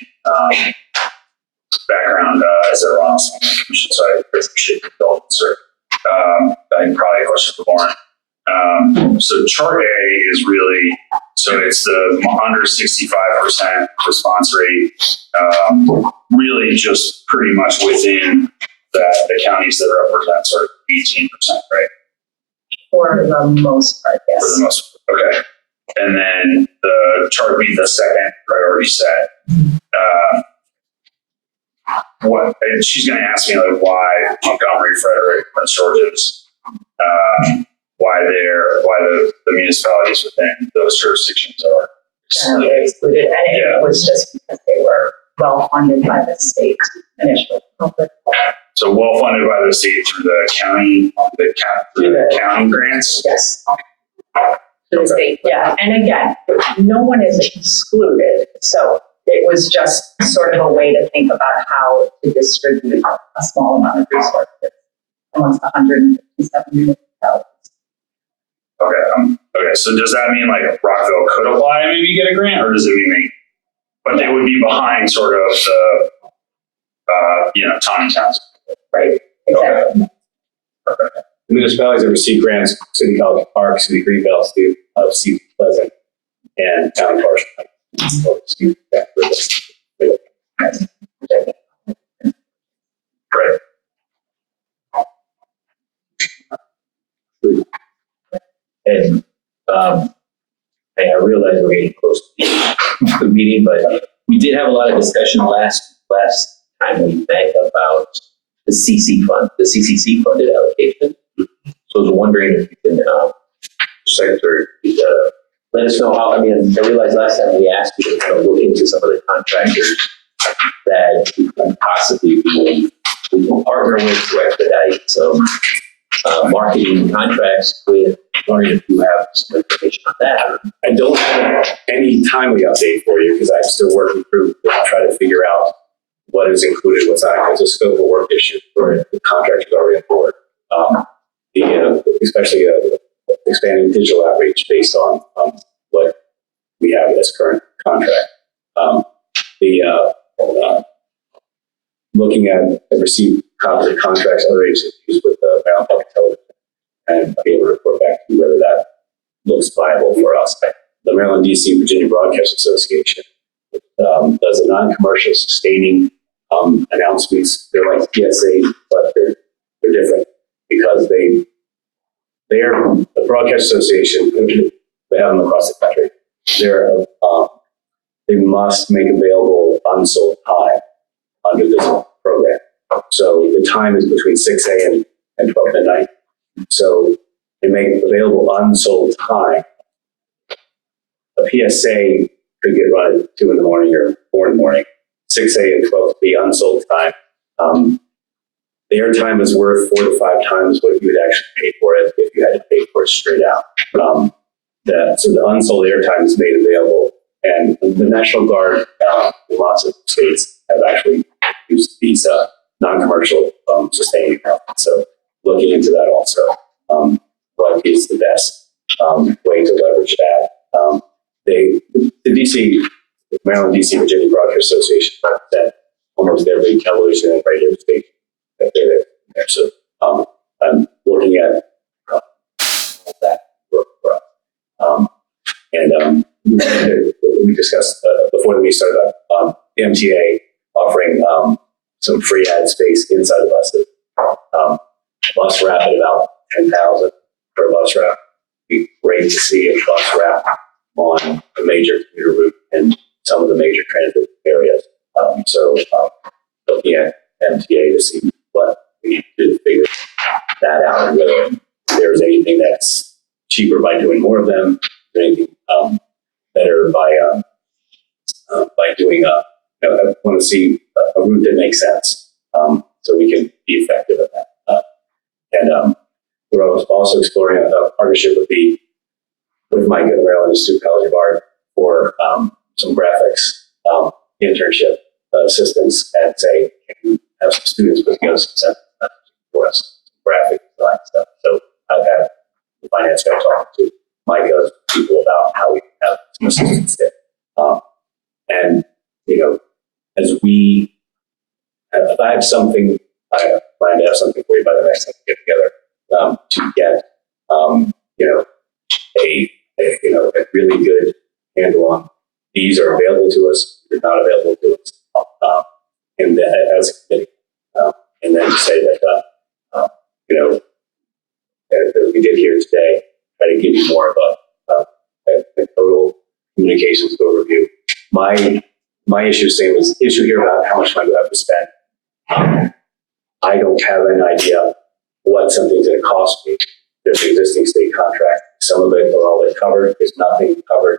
background as everyone else on the commission, so I appreciate the indulgence, sir. I think probably a question for Lauren. So chart A is really, so it's the under 65% response rate, really just pretty much within the counties that represent sort of 18%, right? For the most part, yes. For the most part, okay. And then the chart B, the second priority set. And she's going to ask me like why Montgomery, Frederick, Prince George's, why the municipalities within those jurisdictions are excluded, and it was just because they were well funded by the state initially. So well funded by the state through the county, county grants. Yes. To the state, yeah. And again, no one is excluded, so it was just sort of a way to think about how to distribute a small amount of resources amongst 157 municipalities. Okay. So does that mean like Rockville could apply and maybe get a grant, or does it mean but they would be behind sort of the, Taunton Towns? Right. Exactly. Okay. The municipalities that receive grants: City College Park, City Greenbelt, City of Sea Pleasant, and Town Park. Great. And I realize we're getting close to the meeting, but we did have a lot of discussion last time we met about the CCC funded allocation. So So I was wondering if you can, Secretary, let us know how, I realized last time we asked you to kind of look into some of the contractors that we can possibly we can partner with to expedite some marketing contracts with. Wondering if you have some information on that. I don't have any timely update for you because I'm still working through to try to figure out what is included, what's not. It's a scope of work issue for the contractors already on board. Especially expanding digital outreach based on what we have as current contract. Looking at and received copies of contracts other agencies with Maryland Public Television and be able to report back to you whether that looks viable for us. The Maryland, DC, Virginia Broadcast Association does a non-commercial sustaining announcements. They're like PSA, but they're different because they're a broadcast association. They have them across the country. They must make available unsold time under this program. So the time is between 6 a.m. and 12 midnight. So they make available unsold time. A PSA could get run at 2 in the morning or 4 in the morning. 6 a.m. 12 be unsold time. The airtime is worth 4 to 5 times what you would actually pay for it if you had to pay for it straight out. So the unsold airtime is made available, and the National Guard in lots of states have actually used these non-commercial sustaining accounts. So looking into that also, what is the best way to leverage that? The DC, Maryland, DC, Virginia Broadcast Association represent almost every television and radio station that they're there. So I'm looking at that work for us. We discussed before the meeting started about the MTA offering some free ad space inside the buses. Bus wrap at about 10,000 for a bus wrap. It'd be great to see a bus wrap on a major commuter route in some of the major transit areas. Looking at MTA to see what we need to do to figure that out, and whether there's anything that's cheaper by doing more of them, or anything better by doing I want to see a route that makes sense, so we can be effective at that. We're also exploring a partnership with Mike at Maryland Institute College of Art for some graphics internship assistance, and say, can you have some students put together some for us, graphic design stuff. So I've had the finance guy talking to Mike and people about how we can have some assistance there. And, as we if I have something, I plan to have something for you by the next time we get together, to get, a really good handle on these are available to us, they're not available to us, and then as a committee, and then to say that, as we did here today, try to give you more of a total communications overview. My issue, same as issue here about how much money you have to spend. I don't have an idea what something's going to cost me. There's an existing state contract. Some of it are already covered. There's nothing covered.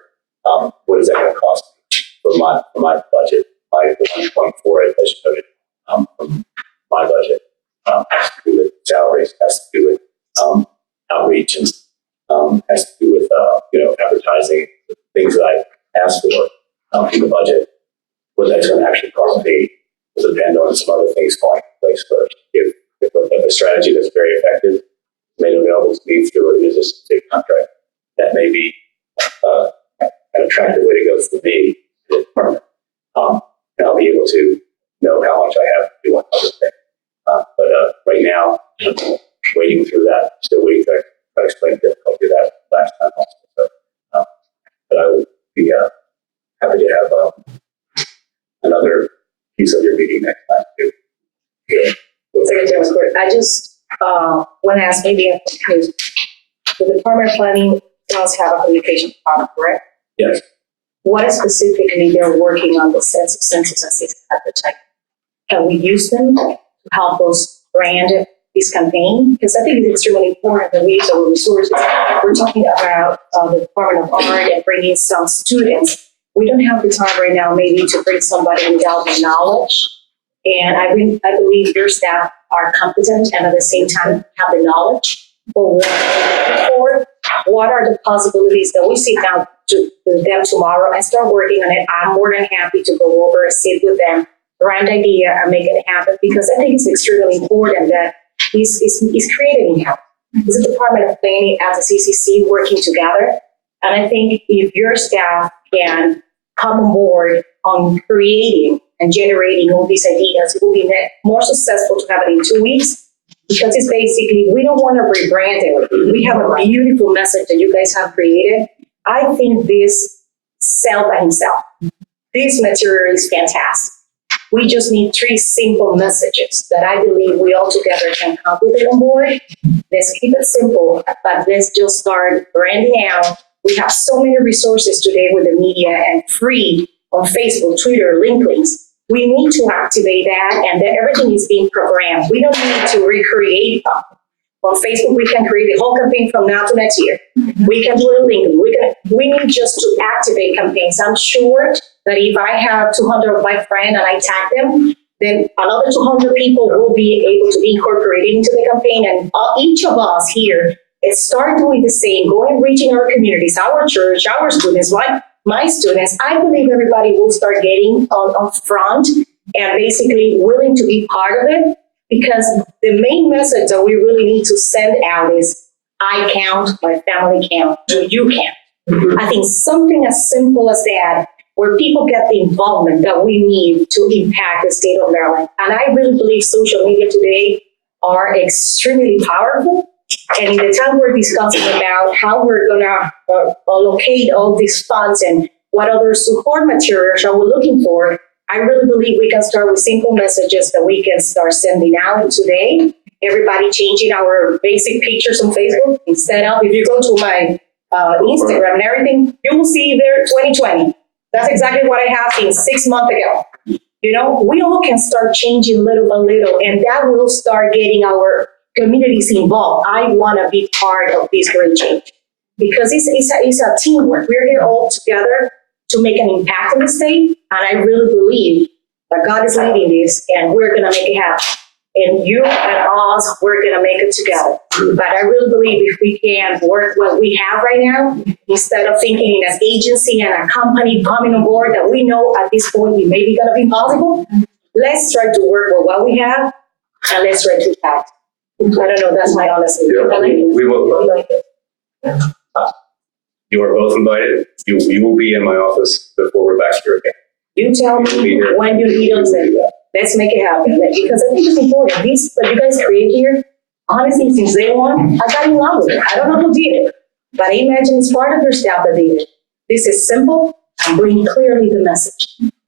What is that going to cost me for my budget? My 1.4, as you noted, from my budget has to do with salaries, has to do with outreach, and has to do with advertising, things that I asked for in the budget. What that's going to actually cost me will depend on some other things falling in place first. If a strategy that's very effective made available to me through an existing state contract, that may be an attractive way to go for me in the department. And I'll be able to know how much I have to do on other things. But right now, I'm waiting through that, still waiting to try to explain the difficulty of that last time also. So, but I would be happy to have another piece of your meeting next time too. Yeah. Secretary McCourt, I just want to ask maybe because the Department of Planning does have a communication department, correct? Yes. What specifically they're working on the census and citizen advertising? Can we use them to help us brand this campaign, because I think it's extremely important that we use our resources. We're talking about the Department of Art and bringing some students. We don't have the time right now maybe to bring somebody without the knowledge. And I believe your staff are competent and at the same time have the knowledge for what are the possibilities that we sit down to them tomorrow and start working on it. I'm more than happy to go over, sit with them, write an idea and make it happen, because I think it's extremely important that is creating help. It's a Department of Planning as a CCC working together. And I think if your staff can come on board on creating and generating all these ideas, it will be more successful to have it in 2 weeks, because it's basically, we don't want to rebrand it. We have a beautiful message that you guys have created. I think this sells by himself. This material is fantastic. We just need 3 simple messages that I believe we all together can come with it on board. Let's keep it simple, but let's just start branding out. We have so many resources today with the media and free on Facebook, Twitter, link links. We need to activate that, and that everything is being programmed. We don't need to recreate them. On Facebook, we can create the whole campaign from now to next year. We can do it on LinkedIn. We need just to activate campaigns. I'm sure that if I have 200 of my friends and I tag them, then another 200 people will be able to be incorporated into the campaign. And each of us here is start doing the same, going reaching our communities, our church, our students, my students. I believe everybody will start getting on front and basically willing to be part of it, because the main message that we really need to send out is, I count, my family count, do you count? I think something as simple as that, where people get the involvement that we need to impact the state of Maryland. And I really believe social media today are extremely powerful. And in the time we're discussing about how we're going to allocate all these funds and what other support materials are we looking for, I really believe we can start with simple messages that we can start sending out today. Everybody changing our basic pictures on Facebook. Instead of, if you go to my Instagram and everything, you will see there 2020. That's exactly what I have seen 6 months ago. You know, we all can start changing little by little, and that will start getting our communities involved. I want to be part of this great change, because it's a teamwork. We're here all together to make an impact in the state, and I really believe that God is leading this, and we're going to make it happen. And you and us, we're going to make it together. But I really believe if we can work what we have right now, instead of thinking as agency and a company coming on board that we know at this point it may be going to be impossible, let's try to work with what we have, and let's try to impact. I don't know, that's my honest opinion. I like it. We will. I like it. You are both invited. You will be in my office before we're back here again. You tell me when you need us, and let's make it happen. Because I think it's important. This, what you guys create here, honestly, since day one, I got in love with it. I don't know who did it, but I imagine it's part of your staff that did it. This is simple and bring clearly the message.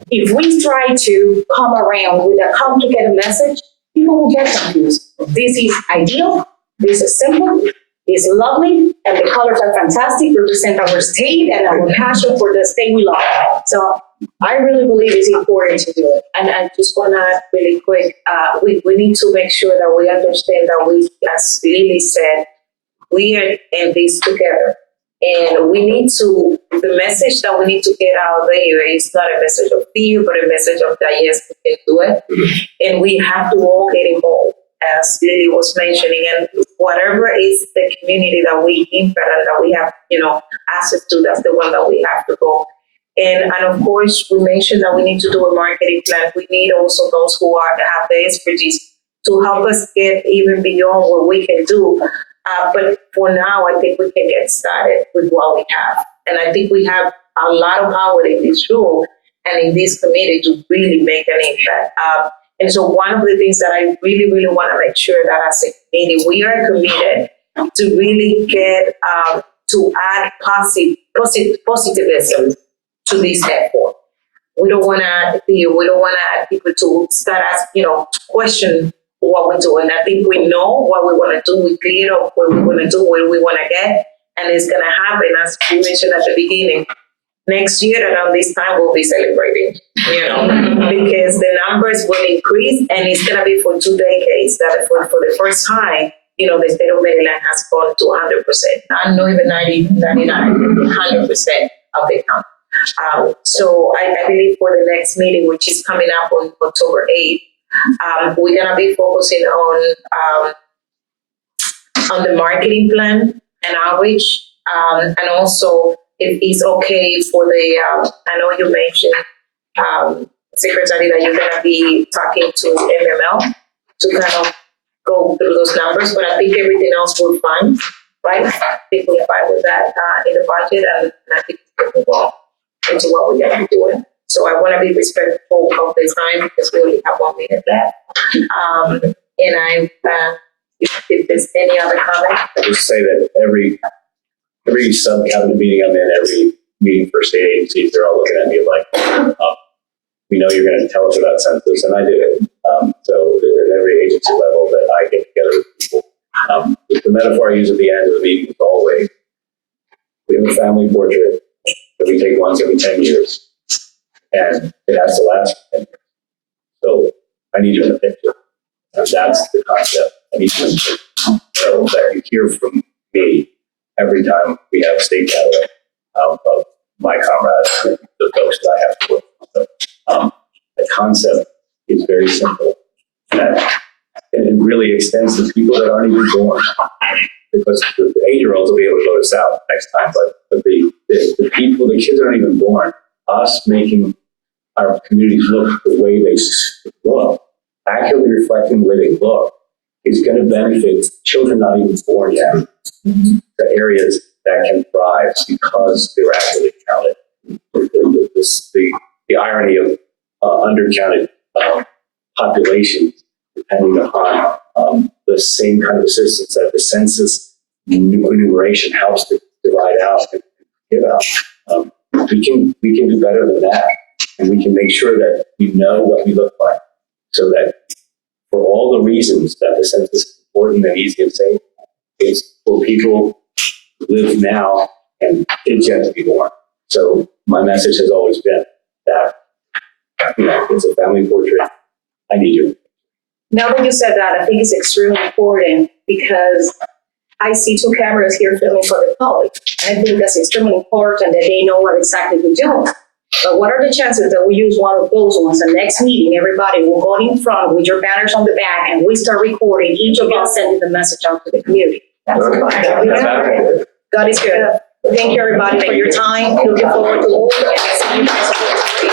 If we try to come around with a complicated message, people will get confused. This is ideal, this is simple, it's lovely, and the colors are fantastic, represent our state and our passion for the state we love. So I really believe it's important to do it. And I just want to add really quick, we need to make sure that we understand that we, as Lily said, we are in this together. And we need to, the message that we need to get out there is not a message of fear, but a message of that, yes, we can do it. And we have to all get involved, as Lily was mentioning, and whatever is the community that we impact and that we have, access to, that's the one that we have to go. And of course, we mentioned that we need to do a marketing plan. We need also those who have the expertise to help us get even beyond what we can do. But for now, I think we can get started with what we have. And I think we have a lot of power in this room and in this committee to really make an impact. And so one of the things that I really, really want to make sure that as a committee, we are committed to really get to add positivism to this effort. We don't want people to start asking, question what we do. And I think we know what we want to do. We clear up what we want to do, where we want to get, and it's going to happen, as we mentioned at the beginning. next year around this time we'll be celebrating, because the numbers will increase and it's going to be for 2 decades that for the first time, the state of Maryland has gone to 100%, not even 90, 99, 100% of the count. So I believe for the next meeting, which is coming up on October 8th, we're going to be focusing on the marketing plan and outreach, and also if it's okay for I know you mentioned, Secretary, that you're going to be talking to MML to kind of go through those numbers, but I think everything else will fine, right? I think we're fine with that in the budget, and I think we can move on into what we're going to be doing. So I want to be respectful of the time because we only have 1 minute left. And if there's any other comments. I just say that every sub-cabinet meeting I'm in, every meeting for state agencies, they're all looking at me like, we know you're going to tell us about census, and I do. So at every agency level that I get together with people, the metaphor I use at the end of the meeting is always, we have a family portrait that we take once every 10 years, and it has to last for 10 years. So I need you in the picture. And that's the concept. I need you in the picture. So that you hear from me every time we have a state gathering of my comrades, the folks that I have to work with. So, the concept is very simple. And it really extends to people that aren't even born. Because the 8-year-olds will be able to go to South next time, but the people, the kids that aren't even born, us making our communities look the way they look, accurately reflecting the way they look, is going to benefit children not even born yet. The areas that can thrive because they were accurately counted. The irony of undercounted populations depending upon the same kind of assistance that the census enumeration helps to divide out and give out. We can do better than that, and we can make sure that we know what we look like, so that for all the reasons that the census is important and easy and safe, it's for people who live now and kids yet to be born. So my message has always been that, it's a family portrait. I need you. Now that you said that, I think it's extremely important because I see 2 cameras here filming for the public. And I think that's extremely important that they know what exactly we're doing. But what are the chances that we use one of those ones? The next meeting, everybody will go in front with your banners on the back and we start recording, each of us sending the message out to the community. That's fine. God is good. Thank you, everybody, for your time. Looking forward to all. See you guys.